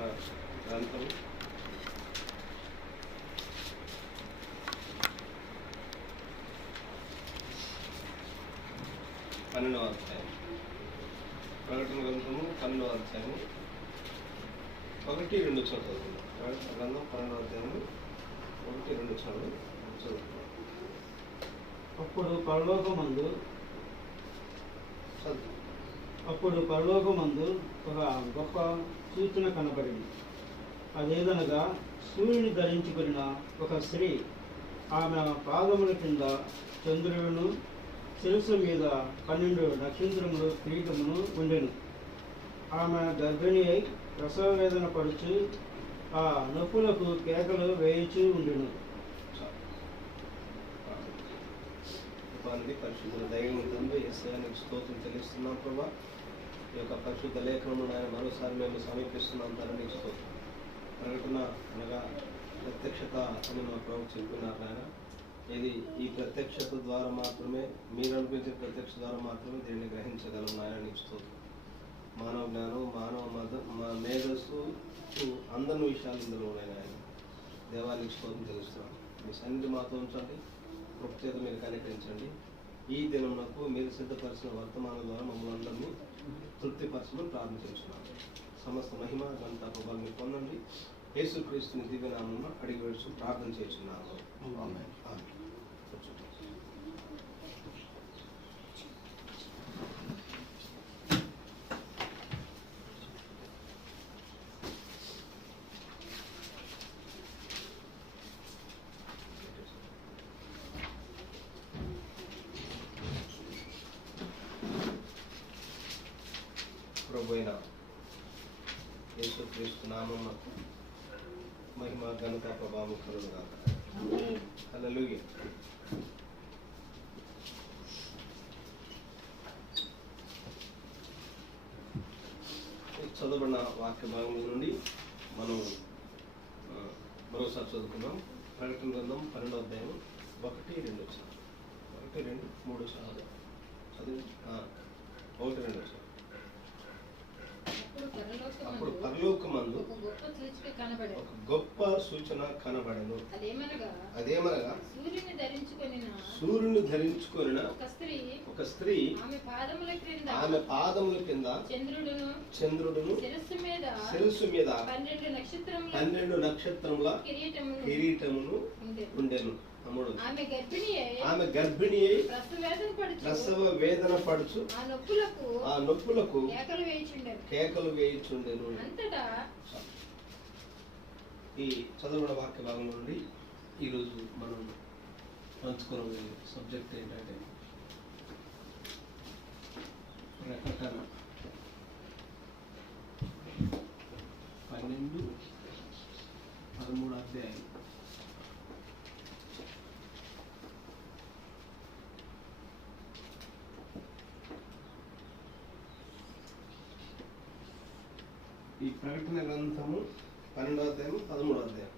ప్రకటన గ్రంథం 12వ అధ్యాయం. ప్రకటన గ్రంథము 12వ అధ్యాయము 1-2 చదువుతున్నాం. ప్రకటన గ్రంథం 12వ అధ్యాయము 1-2 చదువుతున్నాం. అప్పుడు పరలోకమందు ఒక గొప్ప సూచన కనబడింది. అదేదనగా సూర్యుని ధరించుకున్న ఒక స్త్రీ, ఆమె పాదముల కింద చంద్రులను, శిరస్సు మీద 12 నక్షత్రములు కిరీటమును ఉండెను. ఆమె గర్భిణి అయి ప్రసవ వేదన పడుచు ఆ నొప్పులకు కేకలు వేయుచూ ఉండెను. పరిశుద్ధ దైవం తండ్రి యేసయ్యకు స్తోత్రం చెల్లిస్తున్నాం ప్రభా. ఈ యొక్క పరిశుద్ధ లేఖనము ఆయన మరోసారి మేము సమీపిస్తున్నాం తండ్రి, నీకు స్తోత్రం. ప్రకటన అనగా ప్రత్యక్షత అని మా ప్రభు చెప్పినారు నాయన. ఇది ఈ ప్రత్యక్షత ద్వారా మాత్రమే, మీరు అనిపించే ప్రత్యక్ష ద్వారా మాత్రమే దీన్ని గ్రహించగలం నాయన, నీకు స్తోత్రం. మానవ జ్ఞానం, మానవ మా మేధస్సు అందరి విషయాలు ఇందులో ఉన్నాయి నాయన. దేవానికి స్తోత్రం తెలుస్తున్నాం. మీ సన్నిధి మాతో ఉంచండి, కృపచేత మీరు కనికరించండి. ఈ దినమునకు మీరు సిద్ధపరిచిన వర్తమానం ద్వారా మమ్మల్ని అందరినీ తృప్తిపరచమని ప్రార్థించున్నాను. సమస్త మహిమ ఘనత ప్రభావం మీరు పొందండి. యేసుక్రీస్తుని దివ్యనామమున అడిగి వేడుచు ప్రార్థన చేస్తున్నాము. ఆమేన్. ఆమేన్. ప్రభువైన యేసుక్రీస్తు నామమునకు మహిమ ఘనత ప్రభావం కలుగుగాక. హల్లెలూయా. చదవబడిన వాక్య భాగం నుండి మనం మరోసారి చదువుకున్నాం. ప్రకటన గ్రంథం 12వ అధ్యాయం 1-2 1-2-3 చదివి 1-2. అప్పుడు పరలోకమందు ఒక గొప్ప సూచన కనబడెను. అదేమనగా సూర్యుని ధరించుకొనిన ఒక స్త్రీ, ఆమె పాదముల కింద చంద్రుడును, శిరస్సు మీద 12 నక్షత్రముల కిరీటమును ఉండెను. ఆమె గర్భిణి అయి ప్రసవ వేదన పడుచు ఆ నొప్పులకు కేకలు వేయుచుండెను. ఈ చదవబడిన వాక్య భాగం నుండి ఈరోజు మనం పంచుకునే సబ్జెక్ట్ ఏంటంటే ప్రకటన 12-13 అధ్యాయం. ఈ ప్రకటన గ్రంథము 12వ అధ్యాయం 13వ అధ్యాయం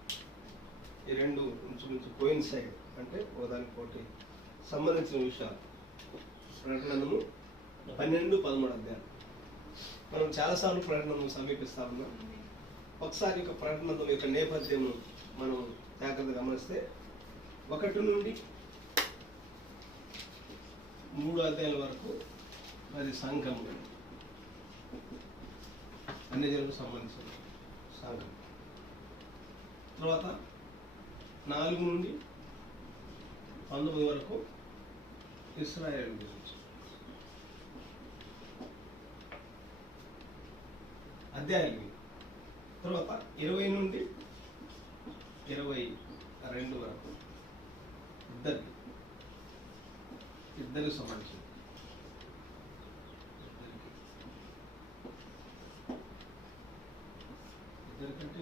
ఈ రెండు ఇంచుమించు కోయిన్సైడ్, అంటే ఒకదానికోటి సంబంధించిన విషయాలు. ప్రకటనము 12-13 అధ్యాయం. మనం చాలాసార్లు ప్రకటనను సమీపిస్తా ఉన్నాం. ఒకసారి యొక్క ప్రకటన యొక్క నేపథ్యం మనం జాగ్రత్తగా గమనిస్తే 1-3 అధ్యాయాల వరకు అది సంఘము, అన్ని జనులకు సంబంధించిన సంఘం. తర్వాత 4-19 వరకు ఇశ్రాయేలు గురించి అధ్యాయాలు. తర్వాత 20-22 వరకు ఇద్దరికి సంబంధించిన. ఇద్దరికంటే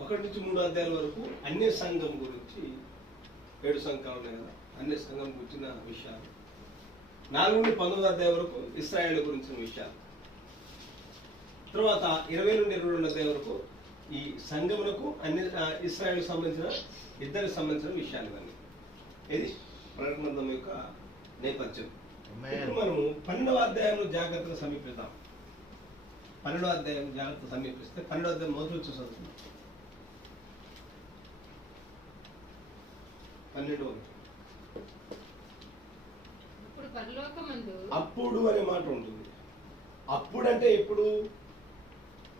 1-3 అధ్యాయాల వరకు అన్య సంఘం గురించి, 7 సంఘాలు ఉన్నాయి కదా, అన్య సంఘం గురించిన విషయాలు. 4-19 అధ్యాయం వరకు ఇశ్రాయేలు గురించిన విషయాలు. తర్వాత 20-22 అధ్యాయం వరకు ఈ సంఘములకు ఇశ్రాయేలు సంబంధించిన ఇద్దరికి సంబంధించిన విషయాలు ఇవన్నీ. ఇది ప్రకటన గ్రంథం యొక్క నేపథ్యం. ఇప్పుడు మనము 12వ అధ్యాయంలో జాగ్రత్తగా సమీపిద్దాం. 12వ అధ్యాయం జాగ్రత్త సమీపిస్తే 12వ అధ్యాయం మొదటి వచ్చి చదువుతుంది. 12 ఇప్పుడు పరలోకమందు అప్పుడు అనే మాట ఉంటుంది. అప్పుడు అంటే ఎప్పుడు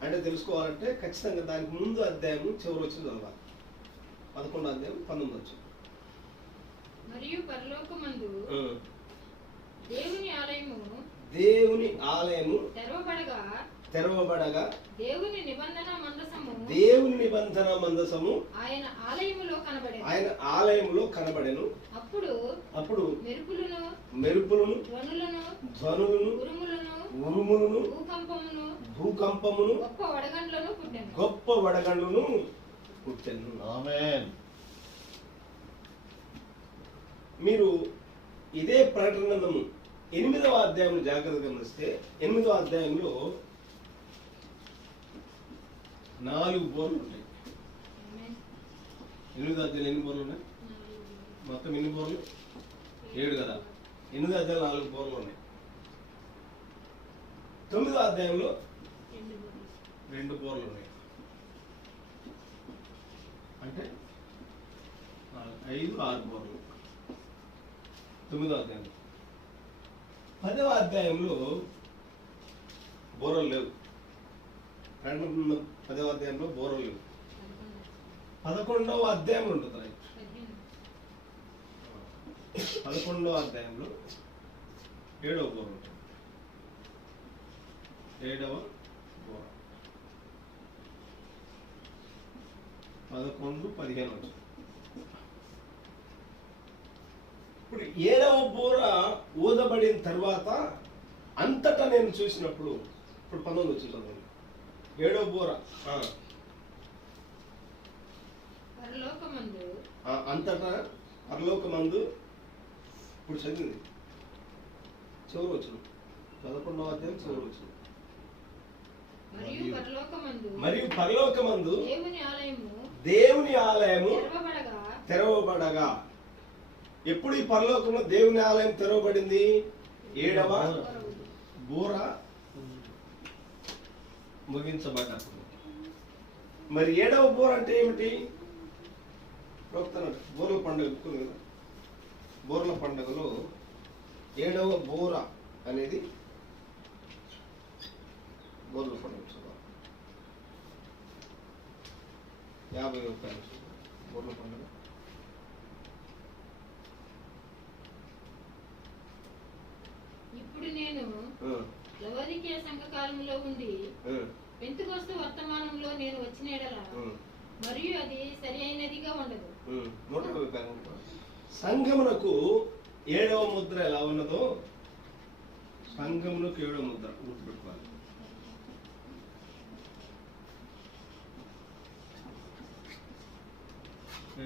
అంటే తెలుసుకోవాలంటే ఖచ్చితంగా దానికి ముందు అధ్యాయం చివరి వచ్చి చదవాలి. 11వ అధ్యాయం 19 వచ్చి. మరియు పరలోకమందు దేవుని ఆలయము తెరవబడగా దేవుని నిబంధన మందసము ఆయన ఆలయములో కనబడెను. అప్పుడు మెరుపులను ధ్వనులను ఉరుములను భూకంపమును గొప్ప వడగండ్లను పుట్టెను. ఆమేన్. మీరు ఇదే ప్రకటన గ్రంథము 8వ అధ్యాయం జాగ్రత్తగా గమనిస్తే 8వ అధ్యాయంలో 4 బోర్లు ఉంటాయి. 8వ అధ్యాయం ఎన్ని బోర్లు ఉన్నాయి? మొత్తం ఎన్ని బోర్లు? 7 కదా. 8వ అధ్యాయం 4 బోర్లు ఉన్నాయి. 9వ అధ్యాయంలో 2 బోర్లు ఉన్నాయి. అంటే 5, 6 బోర్లు. 9వ అధ్యాయం. 10వ అధ్యాయంలో బోరలు లేవు. 10వ అధ్యాయంలో బోరలు లేవు. 11వ అధ్యాయంలో ఉంటుంది. రైట్. 11వ అధ్యాయంలో 7వ బోర ఉంటుంది. 7వ బోర 11, 15 వచ్చింది. ఇప్పుడు 7వ బోర ఊదబడిన తర్వాత అంతటా నేను చూసినప్పుడు ఇప్పుడు 19 వచ్చి చదవండి. 7వ బోర అంతటా పరలోకమందు ఇప్పుడు చదివింది చివరి వచ్చిన 11వ అధ్యాయం చివరి వచ్చిన. మరియు పరలోకమందు దేవుని ఆలయము తెరవబడగా. ఎప్పుడు ఈ పరలోకంలో దేవుని ఆలయం తెరవబడింది? 7వ బోర ముగించబడ్డప్పుడు. మరి 7వ బోర అంటే ఏమిటి? బోర్ల పండుగ కదా. బోర్ల పండుగలో 7వ బోర అనేది బోర్ల పండుగ 50 రూపాయలు బోర్ల పండుగ. ఇప్పుడు నేను లవోదికీయ సంఘకాలంలో ఉండి పెంతెకొస్తు వర్తమానంలో నేను వచ్చిన ఎడల మరియు అది సరి అయినదిగా ఉండదు. సంఘమునకు 7వ ముద్ర ఎలా ఉన్నదో సంఘమునకు 7వ ముద్ర గుర్తుపెట్టుకోవాలి.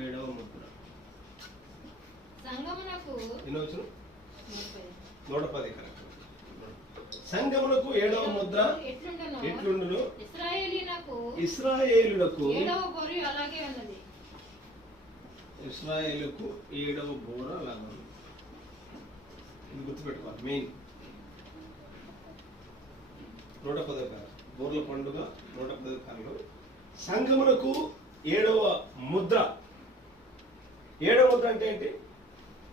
ఏడవ ముద్ర సంఘమునకు ఎన్ని వచ్చిన 110 కరెక్ట్. సంఘమునకు 7వ ముద్ర ఎట్లుండును? ఇశ్రాయేలులకు 7వ బోర అలాగే ఉన్నది. ఇశ్రాయేలుకు 7వ బోర అలాగే ఉంది. ఇది గుర్తుపెట్టుకోవాలి. మెయిన్ 110 బోర్ల పండుగ 110 సంఘమునకు 7వ ముద్ర. 7వ ముద్ర అంటే ఏంటి?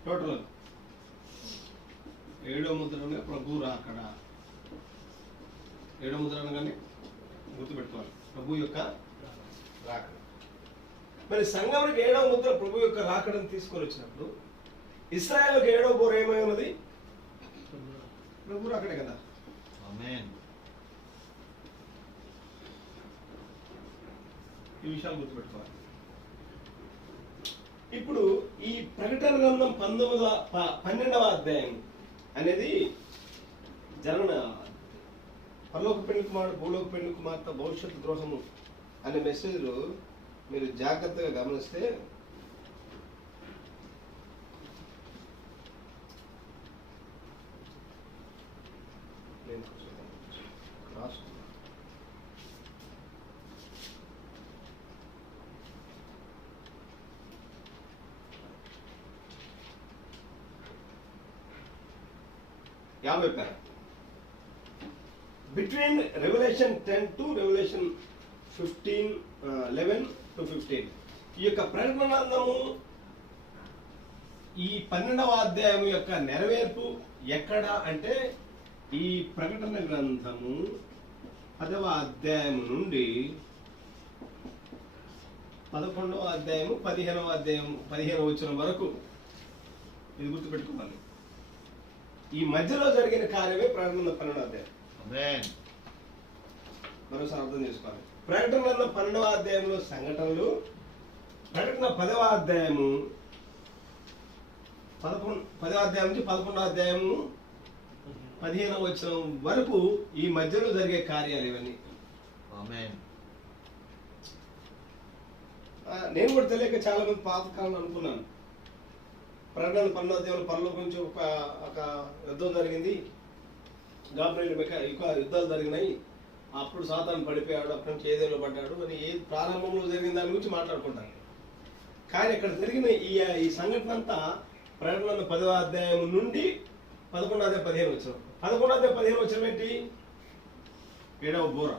టోటల్ 7వ ముద్ర అనగా ప్రభు రాకడ. 7వ ముద్ర అనగానే గుర్తుపెట్టుకోవాలి ప్రభు యొక్క రాకడ. మరి సంఘమునికి 7వ ముద్ర ప్రభు యొక్క రాకడను తీసుకొని వచ్చినప్పుడు ఇశ్రాయేలుకు 7వ బోర ఏమై ఉన్నది? ప్రభు రాకడే కదా. ఆమేన్. ఈ విషయాలు గుర్తుపెట్టుకోవాలి. ఇప్పుడు ఈ ప్రకటన గ్రంథం 12వ అధ్యాయం అనేది జరగన పరలోక పెళ్లి కుమారుడు భూలోక పెళ్లి కుమార్తె భవిష్యత్తు ద్రోహము అనే మెసేజ్లు మీరు జాగ్రత్తగా గమనిస్తే between revolution 10 to revolution 11 to 15 ఈ యొక్క ప్రకటన గ్రంథము ఈ 12వ అధ్యాయం యొక్క నెరవేర్పు ఎక్కడ అంటే ఈ ప్రకటన గ్రంథము 10వ అధ్యాయం నుండి 11వ అధ్యాయము 15వ అధ్యాయం 15వ వచనం వరకు ఇది గుర్తుపెట్టుకోవాలి. ఈ మధ్యలో జరిగిన కార్యమే ప్రకటన 12వ అధ్యాయం. మరోసారి అర్థం చేసుకోవాలి. ప్రకటన గ్రంథం 12వ అధ్యాయంలో సంఘటనలు, ప్రకటన 10వ అధ్యాయము 10వ అధ్యాయం నుంచి 11వ అధ్యాయము 15వ వచనం వరకు ఈ మధ్యలో జరిగే కార్యాలు ఇవన్నీ. నేను కూడా తెలియక చాలా మంది పాతకాలం అనుకున్నాను. ప్రకటన 12వ అధ్యాయంలో పరలోకం నుంచి ఒక యుద్ధం జరిగింది, గాబ్రియల్ యుద్ధాలు జరిగినాయి, అప్పుడు సాతాను పడిపోయాడు, అక్కడి నుంచి ఏదేలో పడ్డాడు అని ఏ ప్రారంభంలో జరిగిన దాని గురించి మాట్లాడుకుంటాను. కానీ ఇక్కడ జరిగిన ఈ సంఘటన అంతా ప్రకటన 10వ అధ్యాయం నుండి 11వ అధ్యాయం 15 వచ్చిన 11వ అధ్యాయం 15 వచ్చిన ఏంటి? 7వ బూర.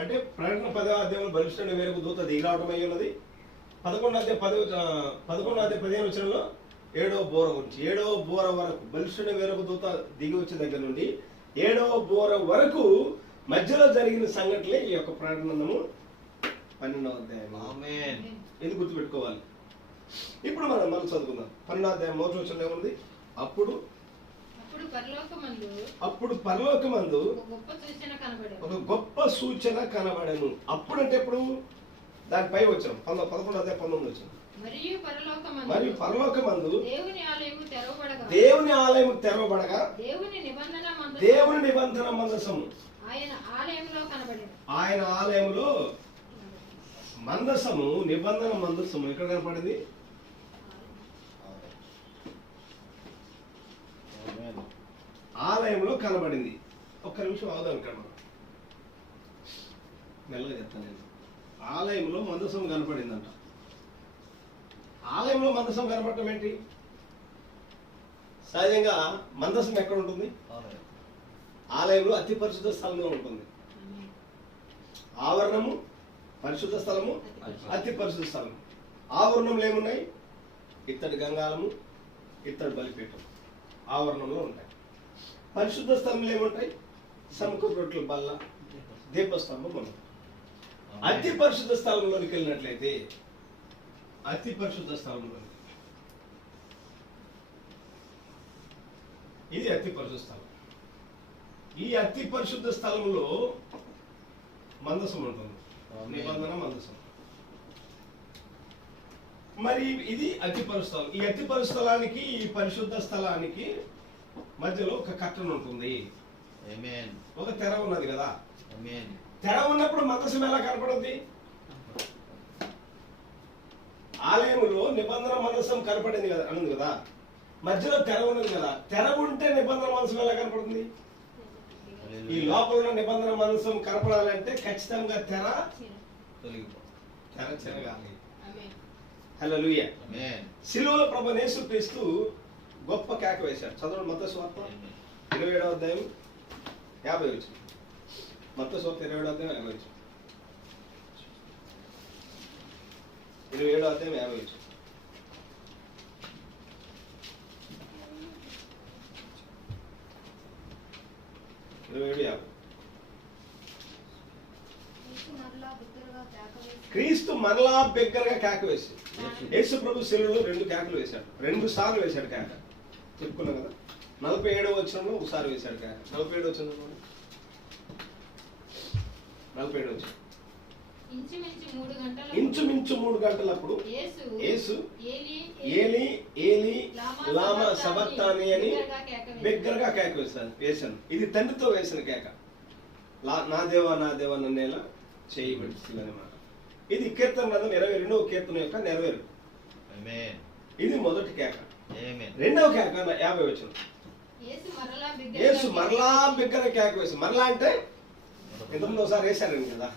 అంటే ప్రకటన 10వ అధ్యాయంలో బలిష్ఠుడైన వేరొక దూత దిగిరావడం అయి ఉన్నది. 11వ అధ్యాయం 15 వచ్చినలో 7వ బూర గురించి, 7వ బూర వరకు బలిష్ఠుడైన వేరొక దూత దిగి వచ్చిన దగ్గర నుండి 7వ బూర వరకు మధ్యలో జరిగిన సంఘటనలే ఈ యొక్క ప్రకటనము 12వ అధ్యాయం. ఇది గుర్తుపెట్టుకోవాలి. ఇప్పుడు మనం చదువుకుందాం. 12వ అధ్యాయం 1వ వచనంలో ఏముంది? అప్పుడు పరలోకమందు ఒక గొప్ప సూచన కనబడెను. అప్పుడు అంటే ఎప్పుడు? దానిపై వచ్చాం 11వ అధ్యాయం 19వ వచనం. మరియు పరలోకమందు దేవుని ఆలయము తెరవబడగా దేవుని నిబంధన మందసము ఆయన ఆలయంలో మందసము, నిబంధన మందసము ఎక్కడ కనపడింది? ఆలయంలో కనబడింది. ఒక్క నిమిషం అవుదాం. ఇక్కడ మనం మెల్లగా చెప్తాను నేను. ఆలయంలో మందసం కనపడిందంట. ఆలయంలో మందసం కనపడటం ఏంటి? సహజంగా మందసం ఎక్కడ ఉంటుంది? ఆలయంలో అతి పరిశుద్ధ స్థలంలో ఉంటుంది. ఆవరణము పరిశుద్ధ స్థలము, అతి పరిశుద్ధ స్థలము. ఆవరణంలో ఏమున్నాయి? ఇత్తడి గంగాలము, ఇత్తడి బలిపీఠం ఆవరణంలో ఉంటాయి. పరిశుద్ధ స్థలంలో ఏముంటాయి? సముఖపు రొట్టెల బల్ల, దీపస్తంభం మనం. అతి పరిశుద్ధ స్థలంలోనికి వెళ్ళినట్లయితే అతి పరిశుద్ధ స్థలంలో ఇది అతి పరిశుద్ధ స్థలం. ఈ అతి పరిశుద్ధ స్థలంలో మందసం ఉంటుంది, నిబంధన మందసం. మరి ఇది అతి పరిశుద్ధ. ఈ అతి పరిశుద్ధలానికి, ఈ పరిశుద్ధ స్థలానికి మధ్యలో ఒక కట్టన ఉంటుంది, ఒక తెర ఉన్నది కదా. తెర ఉన్నప్పుడు మందసం ఎలా కనపడుద్ది? ఆలయంలో నిబంధన మందసం కనపడింది కదా అన్నది కదా, మధ్యలో తెర ఉన్నది కదా. తెర ఉంటే నిబంధన మందసం ఎలా కనపడుతుంది? ఈ లోపల ఉన్న నిబంధన మందసం కనపడాలంటే ఖచ్చితంగా తెర చెరగాలి. హల్లెలూయా. సిలువలో ప్రభువైన యేసుక్రీస్తు గొప్ప కేక వేశాడు. చదవండి మత్తయి సువార్త 27వ అధ్యాయం 50 వచనం. మత్తయి సువార్త 27వ అధ్యాయం 50 వచనం. 27వ అధ్యాయం 50 వచనం. క్రీస్తు మరలా బిగ్గరగా కేక వేసి, యేసు ప్రభు శిలువలో 2 కేకలు వేశాడు. 2 సార్లు వేశాడు కేక. చెప్పుకున్నాం కదా. 47వ వచనంలో ఒకసారి వేశాడు కేక. 47వ వచనంలో 47వ వచనం. ఇంచుమించు 3 గంటలప్పుడు యేసు ఏలీ ఏలీ లామా సబక్తాని అని బిగ్గరగా కేక వేశాను. ఇది తండ్రితో వేసిన కేక. నా దేవా నన్నేలా చేయబడిస్తుందన్నమాట. ఇది కీర్తన గ్రంథం 22వ కీర్తన యొక్క నెరవేరు. ఇది మొదటి కేక. రెండవ కేక 50 వచనం. యేసు మరలా బిగ్గర కేక వేసి, మరలా అంటే ఇంతకుముందు ఒకసారి వేశారండి కదా.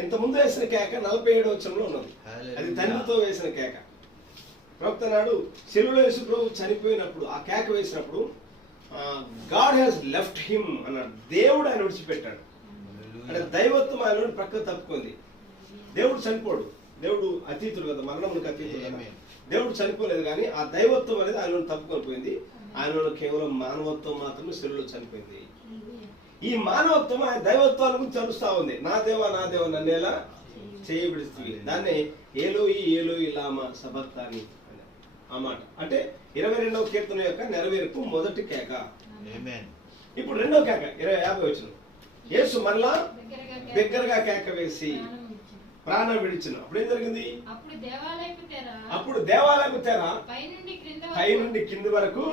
ఇంతకుముందు వేసిన కేక 47వ వచనంలో ఉన్నది. అది తండ్రితో వేసిన కేక. ప్రవక్త నాడు శిలువలో యేసు ప్రభు చనిపోయినప్పుడు ఆ కేక వేసినప్పుడు గాడ్ హ్యాస్ లెఫ్ట్ హిమ్ అన్నాడు. దేవుడు ఆయన విడిచిపెట్టాడు. అంటే దైవత్వం ఆయన ప్రక్కన తప్పుకుంది. దేవుడు చనిపోడు, దేవుడు అతీతుడు కదా, మరణమునికి అతీతుడు కదా. దేవుడు చనిపోలేదు, కానీ ఆ దైవత్వం అనేది ఆయన తప్పుకొని పోయింది. ఆయనలో కేవలం మానవత్వం మాత్రమే శరీరంలో చనిపోయింది. ఈ మానవత్వం ఆయన దైవత్వాన్ని గురించి తెలుస్తా ఉంది. నా దేవా నన్నేలా చేయబడిస్తుంది. దాన్నే ఏలోయి ఏలోయి లామా సబక్తాని ఆ మాట. అంటే 22వ కీర్తన యొక్క నెరవేర్పు మొదటి కేక. ఇప్పుడు రెండో కేక 50 వచనం. యేసు మళ్ళా దగ్గరగా కేక వేసి ప్రాణం విడిచిన. అప్పుడు ఏం జరిగింది? అప్పుడు దేవాలయపు తెర పై నుండి కింది వరకు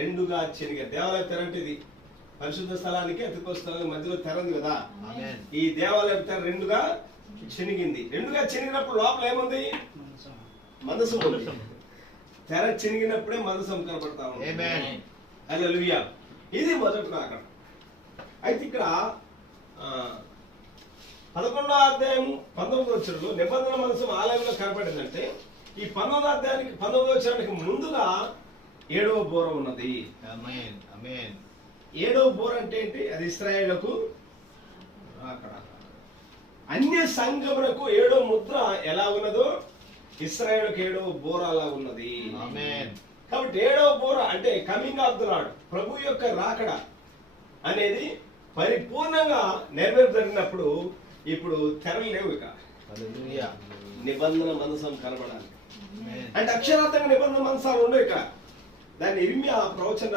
రెండుగా చినిగా. దేవాలయ తెర అంటే ఇది పరిశుద్ధ స్థలానికి అతికొ స్థలానికి మధ్యలో తెర ఉంది కదా. ఈ దేవాలయపు తెర రెండుగా చినిగింది. రెండుగా చినిగినప్పుడు లోపల ఏముంది? మనసు ఉంది. తెర చినిగినప్పుడే మనసు కనపడతా ఉంది. హల్లెలూయా. ఇది మొదటి రాకడ. అయితే ఇక్కడ 11వ అధ్యాయం 19వ వచనంలో నిబంధన మనసు ఆలయంలో కనపడిందంటే, ఈ 19వ అధ్యాయానికి 19వ వచనానికి ముందుగా 7వ బోర ఉన్నది. 7వ బోర అంటే ఏంటి? అది ఇశ్రాయేలుకు రాకడ. అన్య సంఘములకు 7వ ముద్ర ఎలా ఉన్నదో ఇశ్రాయేలుకు 7వ బోర అలా ఉన్నది. కాబట్టి 7వ బోర అంటే కమింగ్ ఆఫ్ ద లార్డ్, ప్రభు యొక్క రాకడ అనేది పరిపూర్ణంగా నెరవేరు జరిగినప్పుడు ఇప్పుడు తెరలు లేవు. ఇక నిబంధన మనసం కనబడాలి అంటే అక్షరార్థంగా నిబంధన మనసాలు ఉండవు. ఇక దాన్ని ఇర్మియా ప్రవచన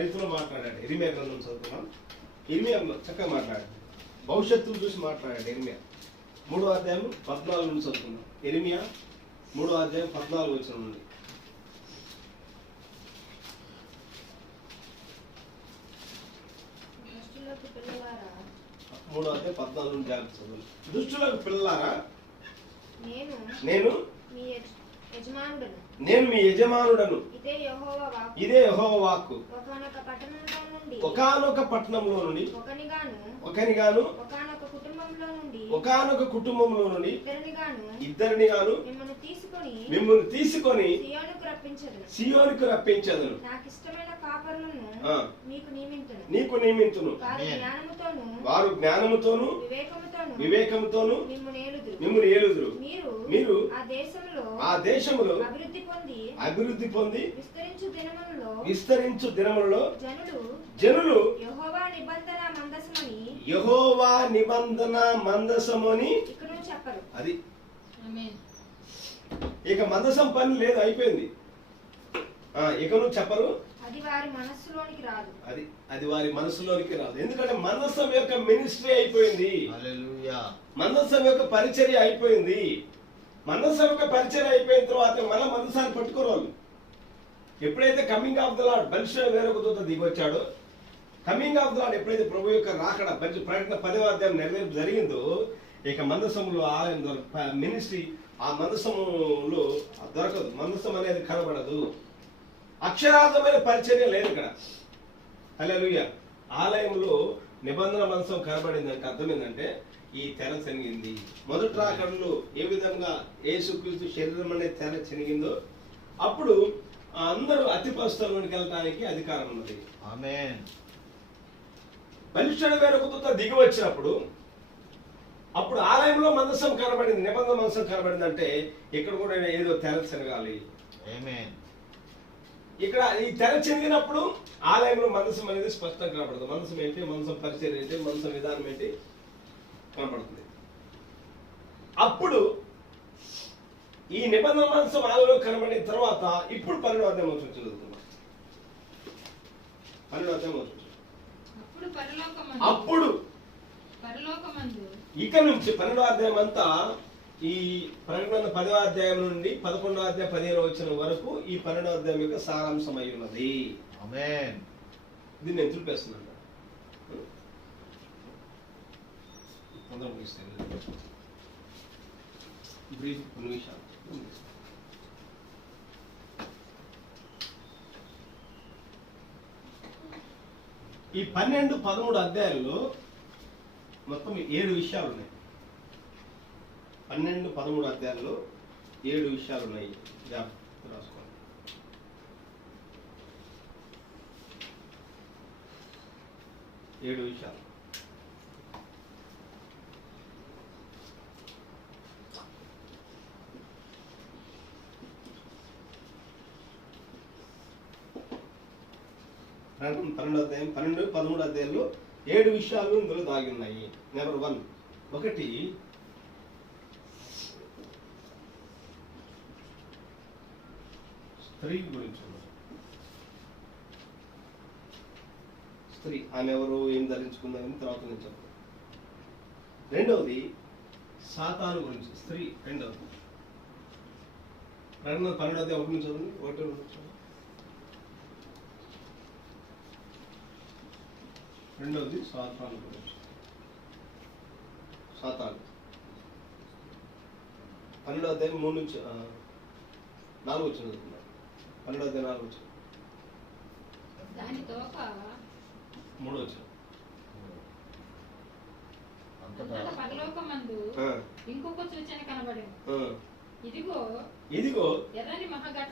రీతిలో మాట్లాడాడు. ఇర్మియా గ్రంథం చదువుతున్నాం. ఇర్మియా చక్కగా మాట్లాడాడు, భవిష్యత్తును చూసి మాట్లాడాడు. ఇర్మియా 3వ అధ్యాయం 14 నుంచి చదువుతున్నాం. ఇర్మియా 3వ అధ్యాయం 14 వచనం నుండి. దుష్టులకు పిల్లలారా, నేను మీ యజమానుడను. ఇదే యెహోవా వాక్కు. ఒకానొక పట్టణంలో నుండి ఒకనిగాను ఒకానొక కుటుంబంలో నుండి ఇద్దరిని గాను మిమ్మల్ని తీసుకొని సియోనుకు రప్పించదును. నీకు నియమింతును. వారు జ్ఞానముతోను వివేకముతోను మిమ్మల్ని ఏలుదురు. మీరు ఆ దేశములో అభివృద్ధి పొంది విస్తరించు దినములలో జనులు యెహోవా నిబంధన మందసమని చెప్పరు. అది ఇక మందసం పని లేదు, అయిపోయింది. ఇకను చెప్పరు. అది వారి మనసులోనికి రాదు. ఎందుకంటే మందసం యొక్క మినిస్ట్రీ అయిపోయింది. మందసం యొక్క పరిచర్య అయిపోయింది. మందసం యొక్క పరిచర్య అయిపోయిన తర్వాత మళ్ళీ మందసాన్ని పట్టుకోవాలి. ఎప్పుడైతే కమింగ్ ఆఫ్ ద లార్డ్ బలిష్ఠుడైన వేరొక దూత దిగొచ్చాడో, కమింగ్ ఆఫ్ ద లార్డ్ ఎప్పుడైతే ప్రభు యొక్క రాకడ ప్రకటన 10వ అధ్యాయం నెరవేర్పు జరిగిందో, ఇక మందసంలో ఆలయం మినిస్ట్రీ ఆ మందసంలో దొరకదు. మందసం అనేది కనబడదు. అక్షరార్థమైన పరిచర్య లేదు ఇక్కడ. హల్లెలూయా. ఆలయంలో నిబంధన మందసం కనబడిందంటే అర్థం ఏంటంటే ఈ తెర చెనిగింది. మొదటి రాకడలో ఏ విధంగా యేసుక్రీస్తు శరీరం అనే తెర చెనిగిందో అప్పుడు అందరూ అతి పరిస్థితుల్లోకి వెళ్ళడానికి అధికారం ఉన్నది. ఆమేన్. బలిష్ఠుడైన వేరొక దూత దిగి వచ్చినప్పుడు అప్పుడు ఆలయంలో మందసం కనబడింది, నిబంధన మందసం కనబడింది. అంటే ఇక్కడ కూడా ఏదో తెర చెనగాలి. ఆమేన్. ఇక్కడ ఈ తెర చెందినప్పుడు ఆలయంలో మనసం అనేది స్పష్టంగా కనపడుతుంది. మనసం ఏంటి, మనసం పరిచయం ఏంటి, మనసం విధానం ఏంటి కనపడుతుంది. అప్పుడు ఈ నిబంధన మనసం ఆలయంలో కనబడిన తర్వాత ఇప్పుడు 12వ అధ్యాయం చదువుతున్నాం. 12వ అధ్యాయం అప్పుడు ఇక నుంచి 12వ అధ్యాయం అంతా ఈ ప్రకటన 10వ అధ్యాయం నుండి 11వ అధ్యాయం 15వ వచనం వరకు ఈ 12వ అధ్యాయం యొక్క సారాంశం అయి ఉన్నది. ఆమేన్. దీన్ని నేను చూపిస్తున్నాను. ఈ 12, 13 అధ్యాయాల్లో మొత్తం 7 విషయాలు ఉన్నాయి. 12, 13 అధ్యాయాల్లో 7 విషయాలు ఉన్నాయి. రాసుకోండి. 7 విషయాలు. ప్రకటన 12వ అధ్యాయం 12, 13 అధ్యాయంలో 7 విషయాలు ఇందులో దాగి ఉన్నాయి. నెంబర్ 1, ఒకటి స్త్రీ గురించి ఉన్నది. స్త్రీ ఆమె ఎవరు, ఏం ధరించుకుందామని తర్వాత నేను చెప్తాను. రెండవది సాతాను గురించి, స్త్రీ రెండవది. ప్రకటన 12వ అధ్యాయం 1 నుంచి చదవండి, 1, 2 నుంచి చదవండి. రెండవది సాతాను గురించి. సాతాను 12వ అధ్యాయం 3 నుంచి 4 వచ్చిన 12వ అధ్యాయం 4 వచ్చిన దాని తోక 3 వచ్చిన అంతటా పరలోకమందు ఇంకొక సూచన కనబడెను. ఇదిగో ఎర్రని మహాఘట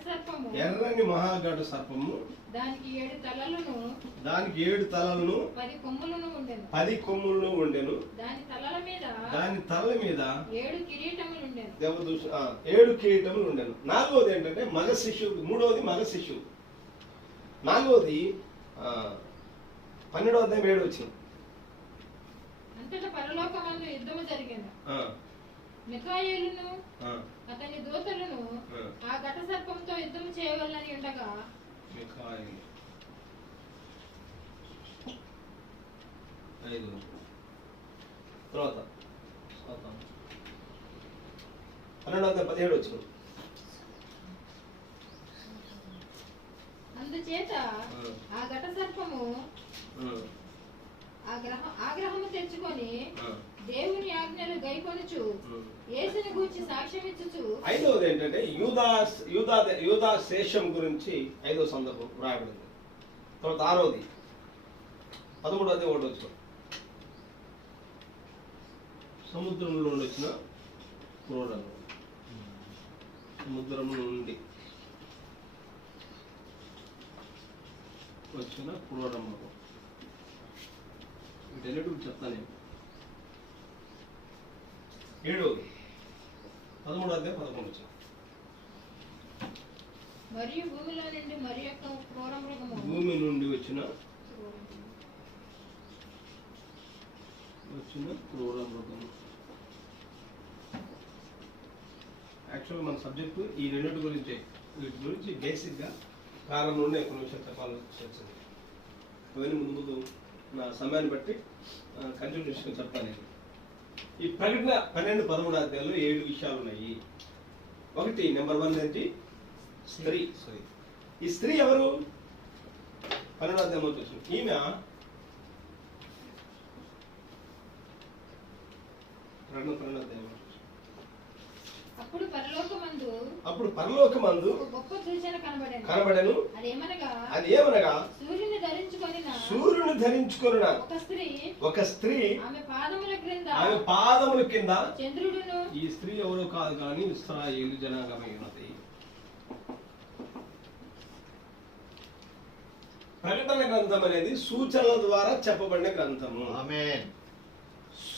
సర్పము దానికి 7 తలలను 10 కొమ్ములను ఉండెను. దాని తలల మీద 7 కిరీటములు ఉండెను. 7 కిరీటములు ఉండెను. 4వది ఏంటంటే మగ శిశువు, 3వది మగ శిశువు, 4వది 12వ అధ్యాయం 7 వచ్చింది. అంతటా పరలోకమందు యుద్ధము జరిగెను. మిఖాయేలును అతని దూతలను ఆ ఘట సర్పంతో యుద్ధం చేయవలనని ఉండగా తర్వాత 12:17 వచ్చింది. అందుచేత ఆ ఘట సర్పము ఆగ్రహము తెచ్చుకొని దేవుని ఆజ్ఞలు గైకొనుచు యేసుని గూర్చి సాక్ష్యం ఇచ్చుచు. 5వది ఏంటంటే యూదా శేషం గురించి 5వ సందర్భం రాయబడింది. తర్వాత 6వది 13వ అధ్యాయం 1 వచ్చిన సముద్రంలో నుండి వచ్చిన క్రూరము, సముద్రం నుండి వచ్చిన క్రూరము. వీటన్నిటి గురించి చెప్తాను నేను. 7వది 13వ అధ్యాయం 11 వచ్చిన మరియు భూమిలో నుండి మరి యొక్క క్రూర మృగము, భూమి నుండి వచ్చిన క్రూర మృగము. యాక్చువల్గా మన సబ్జెక్టు ఈ రెండింటి గురించి, వీటి గురించి బేసిక్గా కారణం నుండి కొన్ని విషయాలు చెప్పాలని వచ్చింది. అవన్నీ ముందు ముందు నా సమయాన్ని బట్టి కంటిన్యూషన్ చెప్తాను. ఈ ప్రకటన 12, 13 అధ్యాయంలో 7 విషయాలు ఉన్నాయి. ఒకటి నెంబర్ 1 ఏంటి, స్త్రీ. ఈ స్త్రీ ఎవరు? 12వ అధ్యాయంలో చూసాం. ఈమె అప్పుడు పరలోకమందు గొప్ప సూచన కనబడెను. అదేమనగా సూర్యుని ధరించుకొనిన ఒక స్త్రీ ఆమె పాదముల కింద చంద్రుడును. ఈ స్త్రీ ఎవరో కాదు కానీ ఇశ్రాయేలు జనాంగమై ఉన్నది. ప్రకటన గ్రంథం అనేది సూచనల ద్వారా చెప్పబడిన గ్రంథము. ఆమేన్.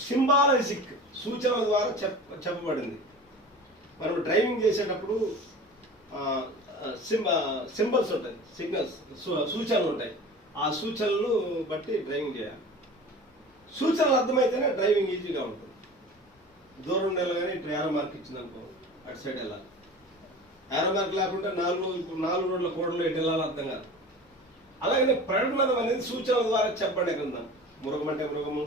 సింబాలజిక్ సూచనల ద్వారా చెప్పబడింది. మనం డ్రైవింగ్ చేసేటప్పుడు సింబల్స్ ఉంటాయి, సిగ్నల్స్, సూచనలు ఉంటాయి. ఆ సూచనలు బట్టి డ్రైవింగ్ చేయాలి. సూచనలు అర్థమైతేనే డ్రైవింగ్ ఈజీగా ఉంటుంది. దూరం వెళ్ళగానే ఇటు ఏరో మార్క్ ఇచ్చిందనుకో అటు సైడ్ వెళ్ళాలి. ఏరో మార్క్ లేకుంటే 4 రోడ్ల కోడలో ఎటు వెళ్ళాలో అర్థం కాదు. అలాగనే ప్రకటన అనేది సూచనల ద్వారా చెప్పబడే గ్రంథం. మృగం అంటే మృగము,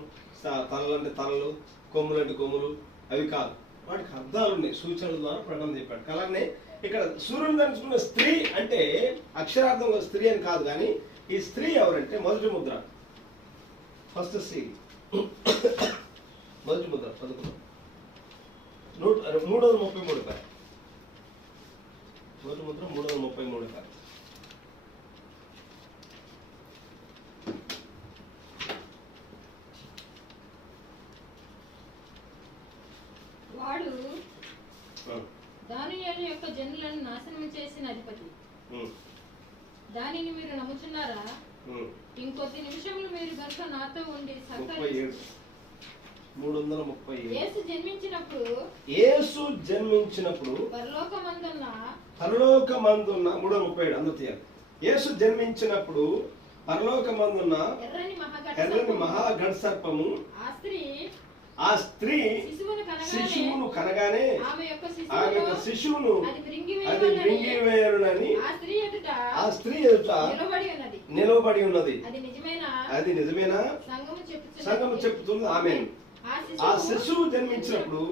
తలలు అంటే తలలు, కొమ్ములు అంటే కొమ్ములు, అవి కాదు, వాటికి అర్థాలు ఉన్నాయి. సూచనల ద్వారా ప్రకటన చెప్పాడు. అలానే ఇక్కడ సూర్యుని ధరించుకున్న స్త్రీ అంటే అక్షరార్థం స్త్రీ అని కాదు, కానీ ఈ స్త్రీ ఎవరంటే మొదటి ముద్ర, ఫస్ట్ స్త్రీ, మొదటి ముద్ర 11 333 మొదటి ముద్ర 333. వాడు దానియేలు యొక్క జనులను నాశనం చేసిన అధిపతి. దానిని మీరు నమ్ముచున్నారా? ఇంకొద్ది నిమిషములు మీరు గనుక నాతో ఉండి 37 337 యేసు జన్మించినప్పుడు పరలోకమందున్న 337 అందరూ తీయాలి. యేసు జన్మించినప్పుడు పరలోకమందున్న ఎర్రని మహాఘట సర్పము ఆ స్త్రీ శిశువును కనగానే ఆమె యొక్క శిశువును అది మృంగివేయునని ఆ స్త్రీ ఎదుట నిలవబడి ఉన్నది. అది నిజమేనా? సంఘము చెప్తుంది ఆమేన్. ఆ శిశువు జన్మించినప్పుడు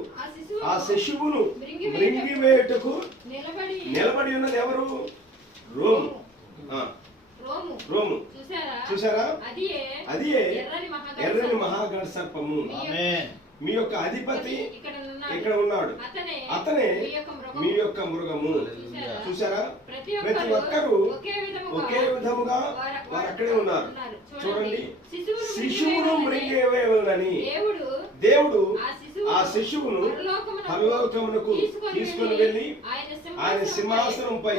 ఆ శిశువును మృంగివేయుటకు నిలబడి ఉన్నది ఎవరు? రోము. రోము చూసారా? అది ఎర్రని మహాఘట సర్పము. మీ యొక్క అధిపతి ఇక్కడ ఉన్నాడు, అతనే మీ యొక్క మృగము. చూసారా? ప్రతి ఒక్కరు ఒకే విధముగా వారు అక్కడే ఉన్నారు. చూడండి, శిశువును మృంగివేయునని దేవుడు ఆ శిశువును పరలోకమునకు తీసుకొని వెళ్ళి ఆయన సింహాసనంపై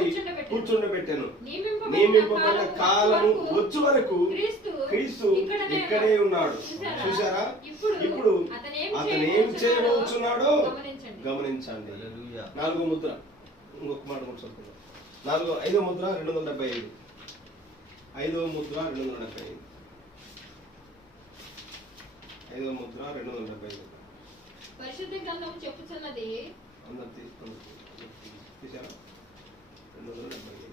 కూర్చుండబెట్టాను. నియమింపబడిన కాలము వచ్చు వరకు క్రీస్తు ఇక్కడే ఉన్నాడు. చూసారా? ఇప్పుడు అతను ఏం చేయబోతున్నాడో గమనించండి. 4వ ముద్ర, ఇంకొక మాట కూడా చదువుకుందాం. 5వ ముద్ర 275. 5వ ముద్ర 275. 5వ ముద్ర 275. పరిశుద్ధ గ్రంథం చెప్పుచున్నది. అందరు తీసారా? 275.